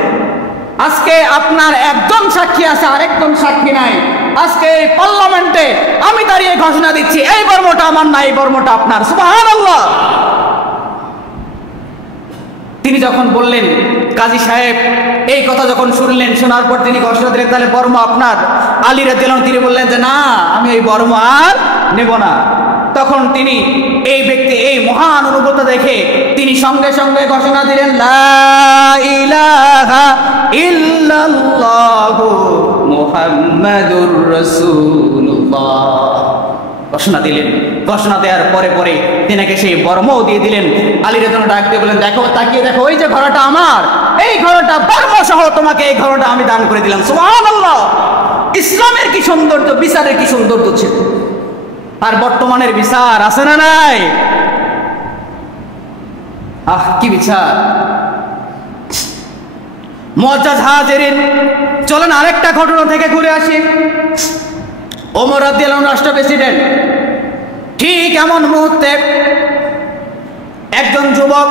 আজকে আপনার একজন সাক্ষী আছে, আরেকজন সাক্ষী নাই। আজকে এই পার্লামেন্টে আমি দাঁড়িয়ে ঘোষণা দিচ্ছি, এই বর্মটা আমার না, এই বর্মটা আপনার। সুবহানাল্লাহ! তিনি যখন বললেন, কাজী সাহেব এই কথা যখন শুনলেন, শোনার পর তিনি ঘোষণা দিলেন, তাহলে বর্ম আপনার। আলী রাদিয়াল্লাহু আনহু তিনি বললেন যে, না, আমি এই বর্ম আর নেব না। তখন তিনি এই ব্যক্তি, এই মহান অনুভূতি দেখে তিনি সঙ্গে সঙ্গে ঘোষণা দিলেন, লা ইলাহা ইল্লাল্লাহু মুহাম্মাদুর রাসূলুল্লাহ। ঘোষণা দিলেন। ঘোষণা দেওয়ার পরে তিনাকে সেই বর্মও দিয়ে দিলেন। আলী রাদিয়াল্লাহু আনহু ডাক দিয়ে বলেন, দেখো, তাকিয়ে দেখো, ওই যে ঘোড়াটা আমার, এই ঘোড়াটা বর্ম সহ তোমাকে এই ঘোড়াটা আমি দান করে দিলাম। সুবহানাল্লাহ! ইসলামের কি সৌন্দর্য, বিচারের কি সৌন্দর্য ছিল! আর বর্তমানের বিচার আছে না নাই? কি বিচার! মুআজ্জাজ হাজিরিন, চলেন আরেকটা ঘটনা থেকে ঘুরে আসি। ওমর রাদিয়াল্লাহু আনহু রাষ্ট্র প্রেসিডেন্ট, ঠিক এমন মুহূর্তে একজন যুবক,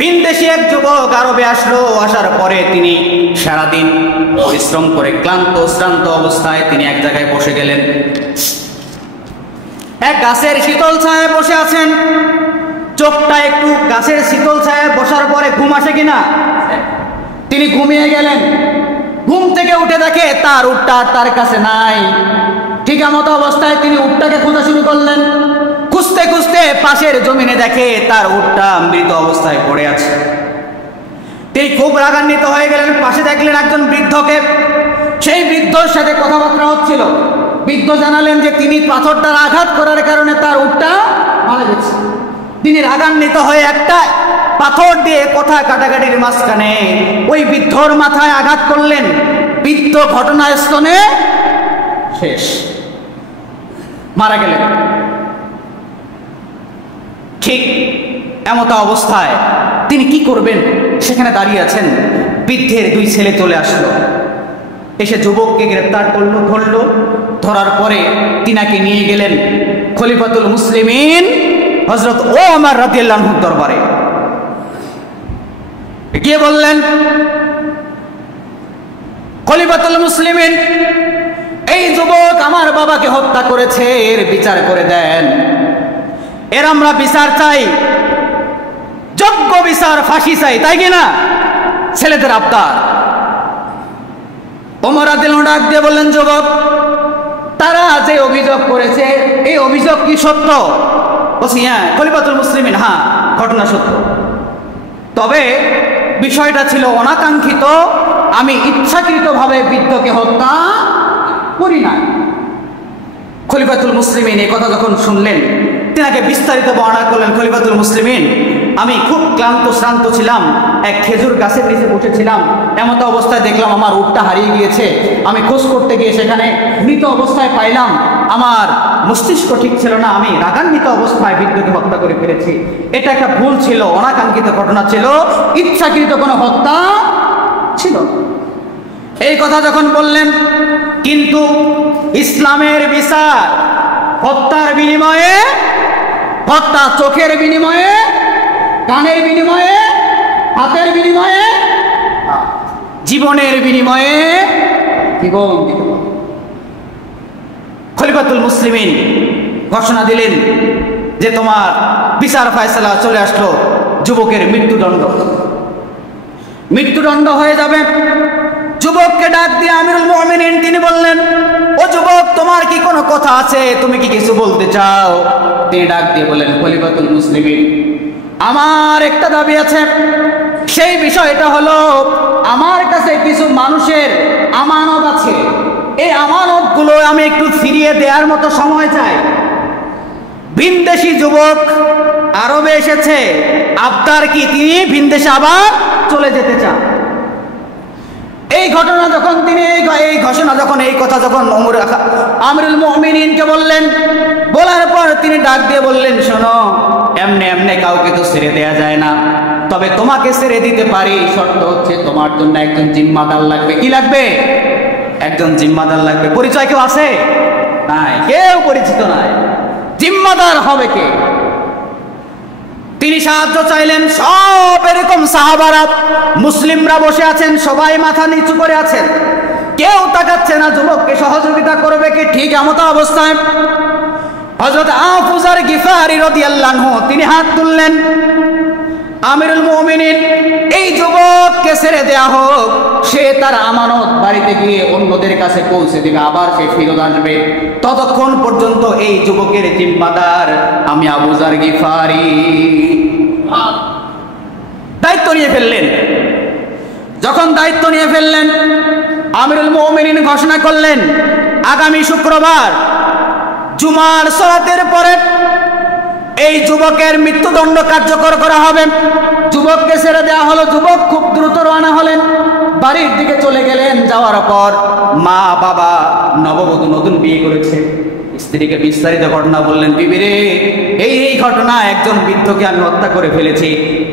ভিনদেশী এক যুবক আরবে আসলো। আসার পরে তিনি সারাদিন পরিশ্রম করে ক্লান্ত শ্রান্ত অবস্থায় তিনি এক জায়গায় বসে গেলেন। এক গাছের শীতল ছায়ায় বসে আছেন। চোখটা একটু গাছের শীতল ছায়ায় বসার পরে ঘুম আসে কিনা, তিনি ঘুমিয়ে গেলেন। ঘুম থেকে উঠে দেখে তার উটটা তার কাছে নাই। ঠিক এমতো অবস্থায় তিনি উটটাকে খোঁজা শুরু করলেন। খুঁজতে খুঁজতে পাশের জমিনে দেখে তার উটটা মৃত অবস্থায় পড়ে আছে। তিনি খুব রাগান্বিত হয়ে গেলেন। পাশে দেখলেন একজন বৃদ্ধকে। সেই বৃদ্ধর সাথে কথাবার্তা হচ্ছিল। বৃদ্ধ জানালেন যে তিনি পাথরটার আঘাত করার কারণে তার উটটা মারা গেছে। তিনি রাগান্বিত হয়ে একটা পাথর দিয়ে কথা কাটাকাটির মাঝখানে ওই বৃদ্ধর মাথায় আঘাত করলেন। বৃদ্ধ ঘটনাস্থলে শেষ, মারা গেলেন। ঠিক এমতা অবস্থায় তিনি কি করবেন, সেখানে দাঁড়িয়ে আছেন। বৃদ্ধের দুই ছেলে চলে আসলো, এসে যুবককে গ্রেপ্তার করলো, ধরলো। ধরার পরে তিনাকে নিয়ে গেলেন খলিফাতুল মুসলিমিন হযরত ওমর রাদিয়াল্লাহু আনহুর দরবারে। গিয়ে বললেন, খলিফাতুল মুসলিমিন, এই যুবক আমার বাবাকে হত্যা করেছে, এর বিচার করে দেন। এর আমরা বিচার চাই, যোগ্য বিচার, ফাঁসি চাই, তাই কিনা? ছেলেদের আবদার। ওমর রাদিয়াল্লাহু আনহু ডাক দিয়ে বললেন, যুবক, তারা যে অভিযোগ করেছে এই অভিযোগ কি সত্য? বলছি, হ্যাঁ। খলিফাতুল মুসলিমিন, হ্যাঁ, ঘটনা সত্য, তবে বিষয়টা ছিল অনাকাঙ্ক্ষিত, আমি ইচ্ছাকৃতভাবে বৃদ্ধকে হত্যা করি না। খলিফাতুল মুসলিমিন এই কথা যখন শুনলেন, তিনাকে বিস্তারিত বর্ণনা করলেন। খলিফাতুল মুসলিমিন, আমি খুব ক্লান্ত শ্রান্ত ছিলাম, এক খেজুর গাছের নিচে বসেছিলাম। এমত অবস্থায় দেখলাম আমার উটটা হারিয়ে গিয়েছে। আমি খোঁজ করতে গিয়ে সেখানে মৃত অবস্থায় পাইলাম। আমার মস্তিষ্ক ঠিক ছিল না, আমি রাগান্বিত অবস্থায় বৃদ্ধকে হত্যা করে ফেলেছি। এটা একটা ভুল ছিল, অনাকাঙ্ক্ষিত ঘটনা ছিল, ইচ্ছাকৃত কোনো হত্যা ছিল। এই কথা যখন বললেন, কিন্তু ইসলামের বিচার হত্যার বিনিময়ে, হত্যা চোখের বিনিময়ে, কানের বিনিময়ে, হাতের বিনিময়ে, জীবনের বিনিময়ে জীবন দিতে হবে। খলিফাতুল মুসলিমিন ঘোষণা দিলেন যে তোমার বিচার ফয়সালা চলে আসলো, যুবকের মৃত্যুদণ্ড, মৃত্যুদণ্ড হয়ে যাবে। যুবককে ডাক দিয়ে আমিরুল মুমিনিন তিনি বললেন, ও যুবক, তোমার কি কোনো কথা আছে? তুমি কি কিছু বলতে চাও? তিনি ডাক দিয়ে বললেন, খলিফাতুল মুসলিমিন, আমার একটা দাবি আছে। সেই বিষয়টা হলো, আমার কাছে কিছু মানুষের আমানত আছে। এই আমানতগুলো আমি একটু ফিরিয়ে দেওয়ার মতো সময় চাই। ভিনদেশী যুবক আরবে এসেছে, আবদার কি তিনি ভিনদেশে আবার চলে যেতে চান। এই ঘটনা যখন তিনি এই ঘোষণা যখন এই কথা যখন আমিরুল মুমিনিনকে বললেন, বলার পর তিনি ডাক দিয়ে বললেন, শোনো, এমনি এমনি কাউকে তো ছেড়ে দেয়া যায় না, তবে তোমাকে ছেড়ে দিতে পারি, শর্ত হচ্ছে তোমার জন্য একজন জিম্মাদার লাগবে। কি লাগবে? একজন জিম্মাদার লাগবে। পরিচয় কেউ আছে? নাই, কেউ পরিচিত নাই। জিম্মাদার হবে কে? তিনি সাহায্য চাইলেন। সব এরকম সাহাবারা, মুসলিমরা বসে আছেন, সবাই মাথা নিচু করে আছেন, কেউ তাকাচ্ছে না যুবককে সহযোগিতা করবে কি। ঠিক এমত অবস্থায় হযরত আবু যর গিফারি রাদিয়াল্লাহু আনহু তিনি হাত তুললেন, আমিরুল মুমিনিন, এই যুবককে ছেড়ে দেয়া হোক, সে তার আমানত বাড়িতে গিয়ে অন্যদের কাছে পৌঁছে দিবে, আবার সে ফিরত আসবে। ততক্ষণ পর্যন্ত এই যুবকের জিম্মাদার আমি আবু যর গিফারি। দায়িত্ব নিয়ে ফেললেন। যখন দায়িত্ব নিয়ে ফেললেন, আমিরুল মুমিনিন ঘোষণা করলেন, আগামী শুক্রবার জুমার সালাতের পরে এই যুবকের মৃত্যুদণ্ড কার্যকর করা হবে। যুবককে ছেড়ে দেওয়া হলো। যুবক খুব দ্রুত রওনা হলেন, বাড়ির দিকে চলে গেলেন। যাওয়ার পর মা বাবা, নববধূ নতুন বিয়ে করেছে, স্ত্রীকে বিস্তারিত ঘটনা বললেন। বিবি রে, এই ঘটনা, একজন বৃদ্ধকে আমি হত্যা করে ফেলেছি।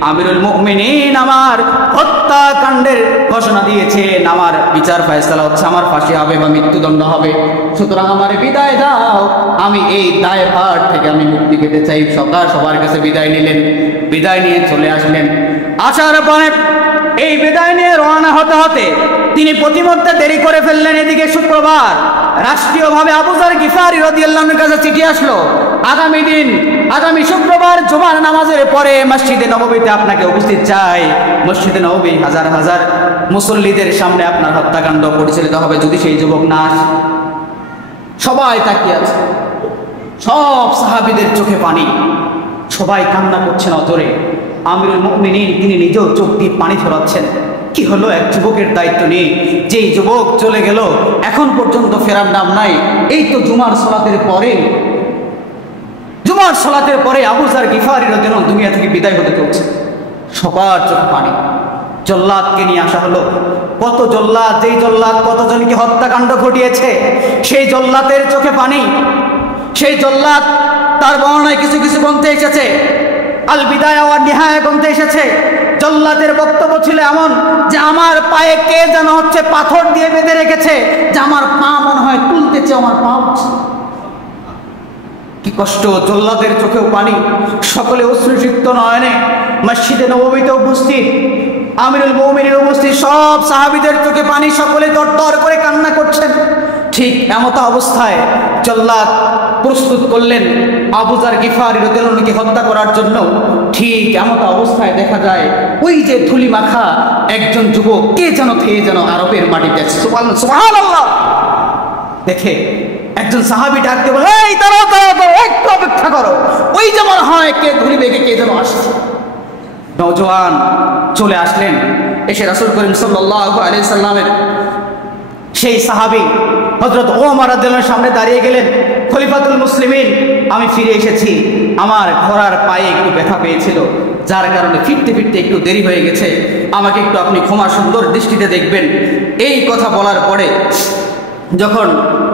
আমিরুল মুমিনিন আমার হত্যাকাণ্ডের ঘোষণা দিয়েছেন, আমার বিচার ফয়সালা হচ্ছে, আমার ফাঁসি হবে বা মৃত্যুদণ্ড হবে। সুতরাং আমার বিদায় দাও, আমি এই দায় ভার থেকে আমি মুক্তি পেতে চাই। সবার কাছে বিদায় নিলেন। বিদায় নিয়ে চলে আসলেন। আসার পরে এই বিদায় নিয়ে রওনা হতে হতে তিনি প্রতিমধ্যে দেরি করে ফেললেন। এদিকে শুক্রবার, রাষ্ট্রীয়ভাবে আবু যর গিফারি রাদিয়াল্লাহু আনহুর কাছে চিঠি আসলো, আগামী শুক্রবার জুমার নামাজের পরে মসজিদে নববীতে আপনাকে উপস্থিত চাই। মসজিদে নববী হাজার হাজার মুসল্লিদের সামনে আপনার হত্যাকাণ্ড পরিচালিত হবে যদি সেই যুবক না আসে। সবাই তাকিয়ে আছে, সব সাহাবীদের চোখে পানি, সবাই কান্না করছেন অতরে। আমিরুল মুমিনিন তিনি নিজেও চোখ দিয়ে পানি ঝরাচ্ছেন। কি হলো, এক যুবকের দায়িত্ব নিয়ে যেই যুবক চলে গেল, এখন পর্যন্ত ফেরার নাম নাই। এই তো জুমার সালাতের পরে আবু যর গিফারি রাদিয়াল্লাহু আনহু দুনিয়া থেকে বিদায় হতে চলছে। সবার চোখে পানি। জল্লাদকে নিয়ে আসা হলো। কত জল্লাদ, যেই জল্লাদ কতজনকে হত্যাকাণ্ড ঘটিয়েছে, সেই জল্লাদের চোখে পানি। সেই জল্লাদ, তার বর্ণনায় কিছু কিছু গ্রন্থে এসেছে, আল বিদায়া ওয়ান নিহায়া গ্রন্থে এসেছে, জল্লাদের বক্তব্য ছিল এমন যে আমার পায়ে কে যেন হচ্ছে পাথর দিয়ে বেঁধে রেখেছে, যে আমার পা মনে হয় তুলতেছে, আমার পা উঠছে। কি কষ্ট! জল্লাদের চোখেও পানি, সকলে অশ্রুসিক্ত নয়নে মসজিদে নববীতে উপস্থিত, আমিরুল মুমিনিন উপস্থিত, সব সাহাবীদের চোখে পানি, সকলে দরদর করে কান্না করছেন। ঠিক এমত অবস্থায় জল্লাদ প্রস্তুত করলেন আবু যর গিফারি রাদিয়াল্লাহু আনহুকে হত্যা করার জন্য। ঠিক এমত অবস্থায় দেখা যায় ওই যে ধুলি মাখা একজন যুবক, কে যেন খেয়ে যেন আরবের মাটিতে, সুবহানাল্লাহ, দেখে একজন সাহাবী ডাক দিয়ে বলে, এই দাঁড়াও, একটু অপেক্ষা করো, ওই যে মনে হয় কে ধুলি বেগে কে যেন আসছে। নওজোয়ান চলে আসলেন, এসে রাসূল করিম সাল্লাল্লাহু আলাইহি সাল্লামের সেই সাহাবী হযরত ওমর রাদিয়াল্লাহু আনহুর সামনে দাঁড়িয়ে গেলেন। খলিফাতুল মুসলিমিন, আমি ফিরে এসেছি, আমার ঘোড়ার পায়ে একটু ব্যথা পেয়েছিল, যার কারণে ফিরতে ফিরতে একটু দেরি হয়ে গেছে, আমাকে একটু আপনি ক্ষমা সুন্দর দৃষ্টিতে দেখবেন। এই কথা বলার পরে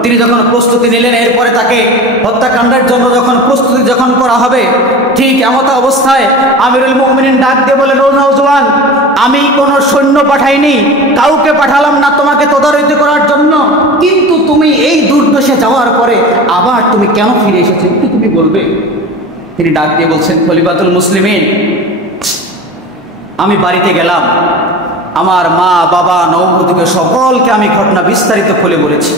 তিনি যখন প্রস্তুতি নিলেন, এরপরে তাকে হত্যাকাণ্ডের জন্য প্রস্তুতি করা হবে, ঠিক এমত অবস্থায় আমিরুল মুমিনিন ডাক দিয়ে বলেন, ও নওজোয়ান, আমি কোনো সৈন্য পাঠাইনি, কাউকে পাঠালাম না তোমাকে তদারকি করার জন্য, কিন্তু তুমি এই দুর্দশে যাওয়ার পরে আবার তুমি কেন ফিরে এসেছো, একটু তুমি বলবে? তিনি ডাক দিয়ে বলছেন, খলিফাতুল মুসলিমিন, আমি বাড়িতে গেলাম, আমার মা বাবা নববধূকে সকলকে আমি ঘটনা বিস্তারিত খুলে বলেছি।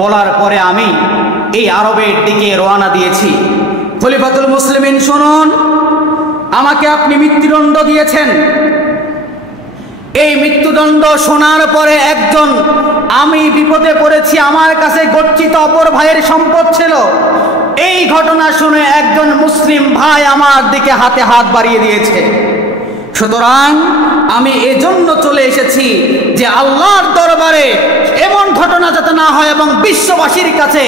বলার পরে আমি এই আরবের দিকে রওনা দিয়েছি। খলিফাতুল মুসলিমিন শুনুন, আমাকে আপনি মৃত্যুদণ্ড দিয়েছেন। এই মৃত্যুদণ্ড শোনার পরে আমি বিপদে পড়েছি, আমার কাছে গচ্ছিত অপর ভাইয়ের সম্পদ ছিল। এই ঘটনা শুনে একজন মুসলিম ভাই আমার দিকে হাতে হাত বাড়িয়ে দিয়েছে। সুতরাং আমি এজন্য চলে এসেছি যে আল্লাহর দরবারে এমন ঘটনা যাতে না হয় এবং বিশ্ববাসীর কাছে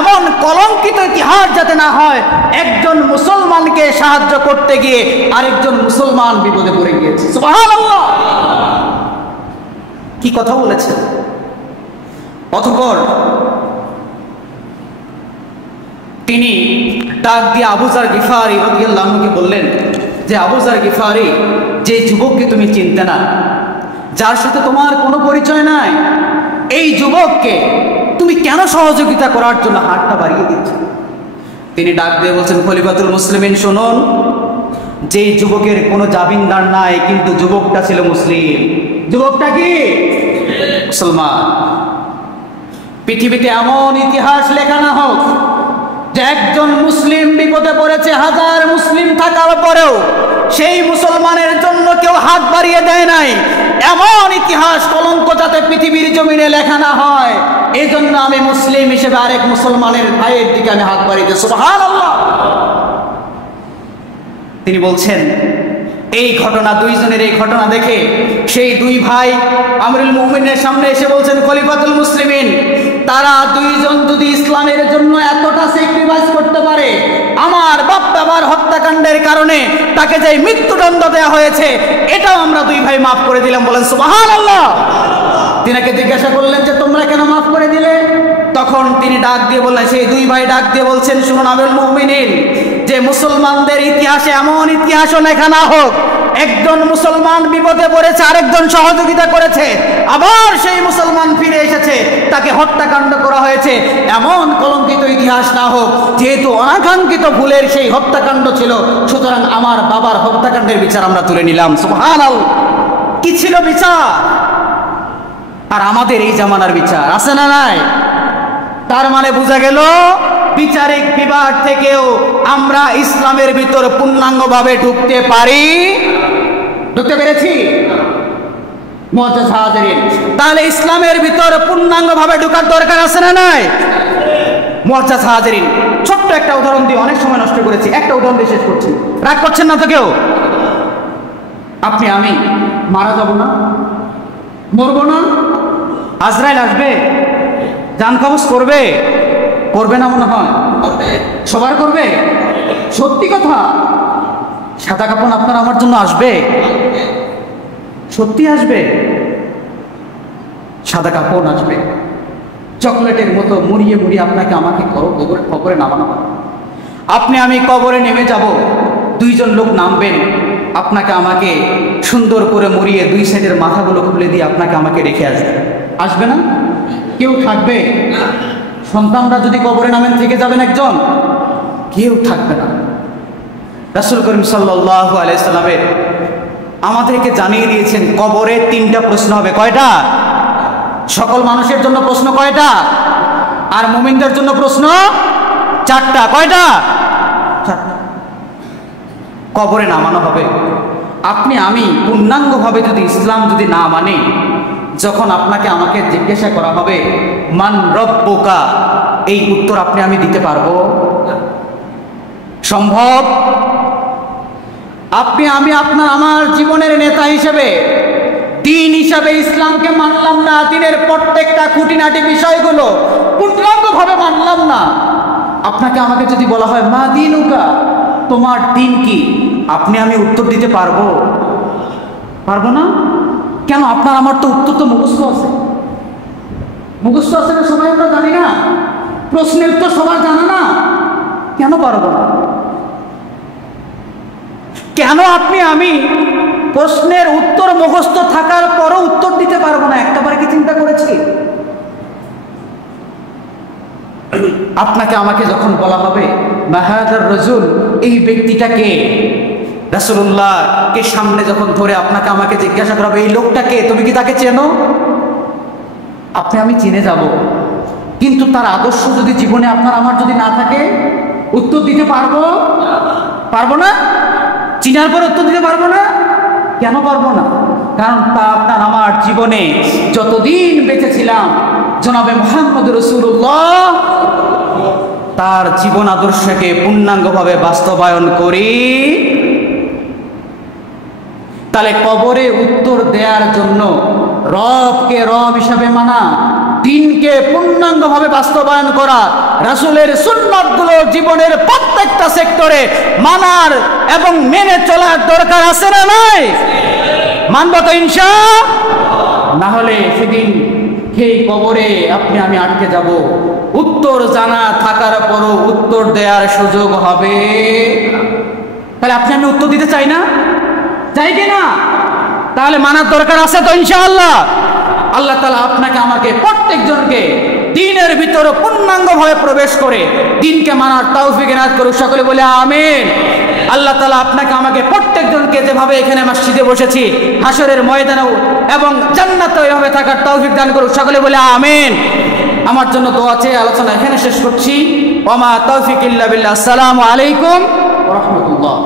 এমন কলঙ্কিত ইতিহাস যাতে না হয়, একজন মুসলমানকে সাহায্য করতে গিয়ে আরেকজন মুসলমান বিপদে পড়ে গিয়েছে। সুবহানাল্লাহ, কি কথা বলেছেন! অতঃপর তিনি ডাক দিয়ে আবু যর গিফারি রাদিয়াল্লাহু আনহুকে বললেন যে, আবু যর গিফারি, যে যুবককে তুমি চিনতে না, যার সাথে তোমার কোনো পরিচয় নাই, এই যুবককে তুমি কেন সহযোগিতা করার জন্য হাতটা বাড়িয়ে দিচ্ছ? তিনি ডাক দিয়ে বলছেন, খলিফাতুল মুসলিমিন শুনুন, যেই যুবকের কোনো জামিনদার নাই, কিন্তু যুবকটা ছিল মুসলিম। যুবকটা কি? মুসলমান। পৃথিবীতে এমন ইতিহাস লেখা না হোক যে একজন মুসলিম বিপদে পড়েছে, হাজার মুসলিম থাকার পরেও সেই মুসলমানের জন্য কেউ হাত বাড়িয়ে দেয় নাই, এমন ইতিহাস কলঙ্ক যাতে পৃথিবীর জমিনে লেখা না হয়, এই জন্য আমি মুসলিম হিসেবে আরেক মুসলমানের ভাইয়ের দিকে আমি হাত বাড়িয়ে দিই। সুবহানাল্লাহ। তিনি বলছেন, এই ঘটনা, দুইজনের এই ঘটনা দেখে সেই দুই ভাই আমিরুল মুমিনের সামনে এসে বলছেন, খলিফাতুল মুসলিমিন, তারা দুইজন যদি ইসলামের জন্য এতটা স্যাক্রিফাইস করতে পারে, আমার আমার বাবার হত্যাকাণ্ডের কারণে তাকে যে মৃত্যুদণ্ড দেওয়া হয়েছে এটাও আমরা দুই ভাই মাফ করে দিলাম। বলেন সুবহানাল্লাহ। তিনাকে জিজ্ঞাসা করলেন যে তোমরা কেন মাফ করে দিলে? তখন তিনি ডাক দিয়ে বললেন, সেই দুই ভাই ডাক দিয়ে বলছেন, শুনুন আমিরুল মুমিনিন, যে মুসলমানদের ইতিহাসে এমন ইতিহাসও লেখা না হোক একজন মুসলমান বিপদে পড়েছে, আরেকজন সহযোগিতা করেছে, আবার সেই মুসলমান ফিরে এসেছে, তাকে হত্যাকাণ্ড করা হয়েছে, এমন কলঙ্কিত ইতিহাস না হোক। যেহেতু অনাকাঙ্ক্ষিত ভুলের সেই হত্যাকাণ্ড ছিল, সুতরাং আমার বাবার হত্যাকাণ্ডের বিচার আমরা তুলে নিলাম। সুবহানাল্লাহ। কি ছিল বিচার? আর আমাদের এই জামানার বিচার আছে না নাই? তার মানে বোঝা গেল বিচারিক বিভাগ থেকেও আমরা ইসলামের ভিতর পূর্ণাঙ্গভাবে ঢুকতে পারি। ঢুকতে পেরেছি? মুআজ্জাজ হাজিরিন, তাহলে ইসলামের ভিতর পূর্ণাঙ্গভাবে ঢোকার দরকার আছে না নাই? মুআজ্জাজ হাজিরিন, ছোট্ট একটা উদাহরণ দিয়ে অনেক সময় নষ্ট করেছি, একটা উদাহরণ দিয়ে শেষ করছি। রাগ করছেন না তো কেউ? আপনি আমি মারা যাব না? মরবো না? আজরাইল আসবে, জান কবজ করবে, করবে না মনে হয়? সবার করবে। সত্যি কথা, সাদা কাপড় আপনার আমার জন্য আসবে, সত্যি আসবে। সাদা কাপড় আসবে, চকলেটের মতো মুড়িয়ে মুড়িয়ে আপনাকে আমাকে কবরে নামানো। আপনি আমি কবরে নেমে যাব, দুইজন লোক নামবেন, আপনাকে আমাকে সুন্দর করে মুড়িয়ে দুই সাইডের মাথাগুলো খুলে দিয়ে আপনাকে আমাকে রেখে আসবে। আসবে না? কেউ থাকবে? সন্তানরা যদি কবরে নামেন থেকে যাবেন একজন, কেউ থাকবে না। রাসূল করিম সাল্লাল্লাহু আলাইহি সাল্লামের আমাদেরকে জানিয়ে দিয়েছেন কবরে তিনটা প্রশ্ন হবে। কয়টা? সকল মানুষের জন্য প্রশ্ন কয়টা? আর মুমিনদের জন্য প্রশ্ন চারটা। কয়টা? চারটা। কবরে নামানো হবে। আপনি আমি পূর্ণাঙ্গভাবে যদি ইসলাম যদি না মানি, যখন আপনাকে আমাকে জিজ্ঞাসা করা হবে মান রব্বুকা, এই উত্তর আপনি আমি দিতে পারবো? সম্ভব? আপনি আমি আপনার আমার জীবনের নেতা হিসেবে, দিন হিসাবে ইসলামকে মানলাম না, দিনের প্রত্যেকটা খুঁটিনাটি বিষয়গুলো পূর্ণাঙ্গভাবে মানলাম না, আপনাকে আমাকে যদি বলা হয় মা দিনুকা, তোমার দিন কি, আপনি আমি উত্তর দিতে পারবো? পারবো না? কেন? আপনার আমার তো উত্তর তো মুখস্থ আছে। মুখস্থ আছে না? সবাই আমরা জানি না? প্রশ্নের উত্তর সবার জানা না? কেন পারবো না? কেন আপনি আমি প্রশ্নের উত্তর মুখস্থ থাকার পরও উত্তর দিতে পারবো না? একটাবার কি চিন্তা করেছি? আপনাকে আমাকে যখন বলা হবে মাহাদার রাজুল, এই ব্যক্তিটাকে, রাসূলুল্লাহকে সামনে যখন ধরে আপনাকে আমাকে জিজ্ঞাসা করা হবে এই লোকটাকে, তুমি কি তাকে চেনো? আপনি আমি চিনে যাব, কিন্তু তার আদর্শ যদি জীবনে আপনার আমার যদি না থাকে, উত্তর দিতে পারবো? পারবো না? চিনার পর উত্তর দিতে পারবো না? কেন পারবো না? কারণ তা আপনার আমার জীবনে যতদিন বেঁচে ছিলাম, জনাবে মুহাম্মদ রাসূলুল্লাহ তার জীবন আদর্শকে পূর্ণাঙ্গভাবে বাস্তবায়ন করি। তাহলে কবরে উত্তর দেওয়ার জন্য রবকে রব হিসাবে মানা, দিনকে পূর্ণাঙ্গভাবে বাস্তবায়ন করা, রাসূলের সুন্নাতগুলো জীবনের প্রত্যেকটা সেক্টরে মানার এবং মেনে চলার দরকার আছে না নাই? মানব তো ইনশাআল্লাহ? না হলে সেদিন সেই কবরে আপনি আমি আটকে যাব, উত্তর জানা থাকার পরও উত্তর দেওয়ার সুযোগ হবে। তাহলে আপনি আমি উত্তর দিতে চাই না? চাই কি না? তাহলে মানার দরকার আছে তো ইনশাআল্লাহ। আল্লাহ তাআলা আপনাকে আমাকে প্রত্যেকজনকে দ্বীনের ভিতরে পূর্ণাঙ্গভাবে প্রবেশ করে দিনকে মানার তৌফিক এনায়েত করুক। সকলে বলে আমিন। আল্লাহ তাআলা আপনাকে আমাকে প্রত্যেকজনকে যেভাবে এখানে মসজিদে বসেছি, হাসরের ময়দানেও এবং জান্নাতে এভাবে থাকার তৌফিক দান করুক। সকলে বলে আমিন। আমার জন্য দোয়া চেয়ে আলোচনা এখানে শেষ করছি। ওয়া মা তৌফিক ইল্লা বিল্লাহ। আসসালামু আলাইকুম ওয়া রাহমাতুল্লাহ।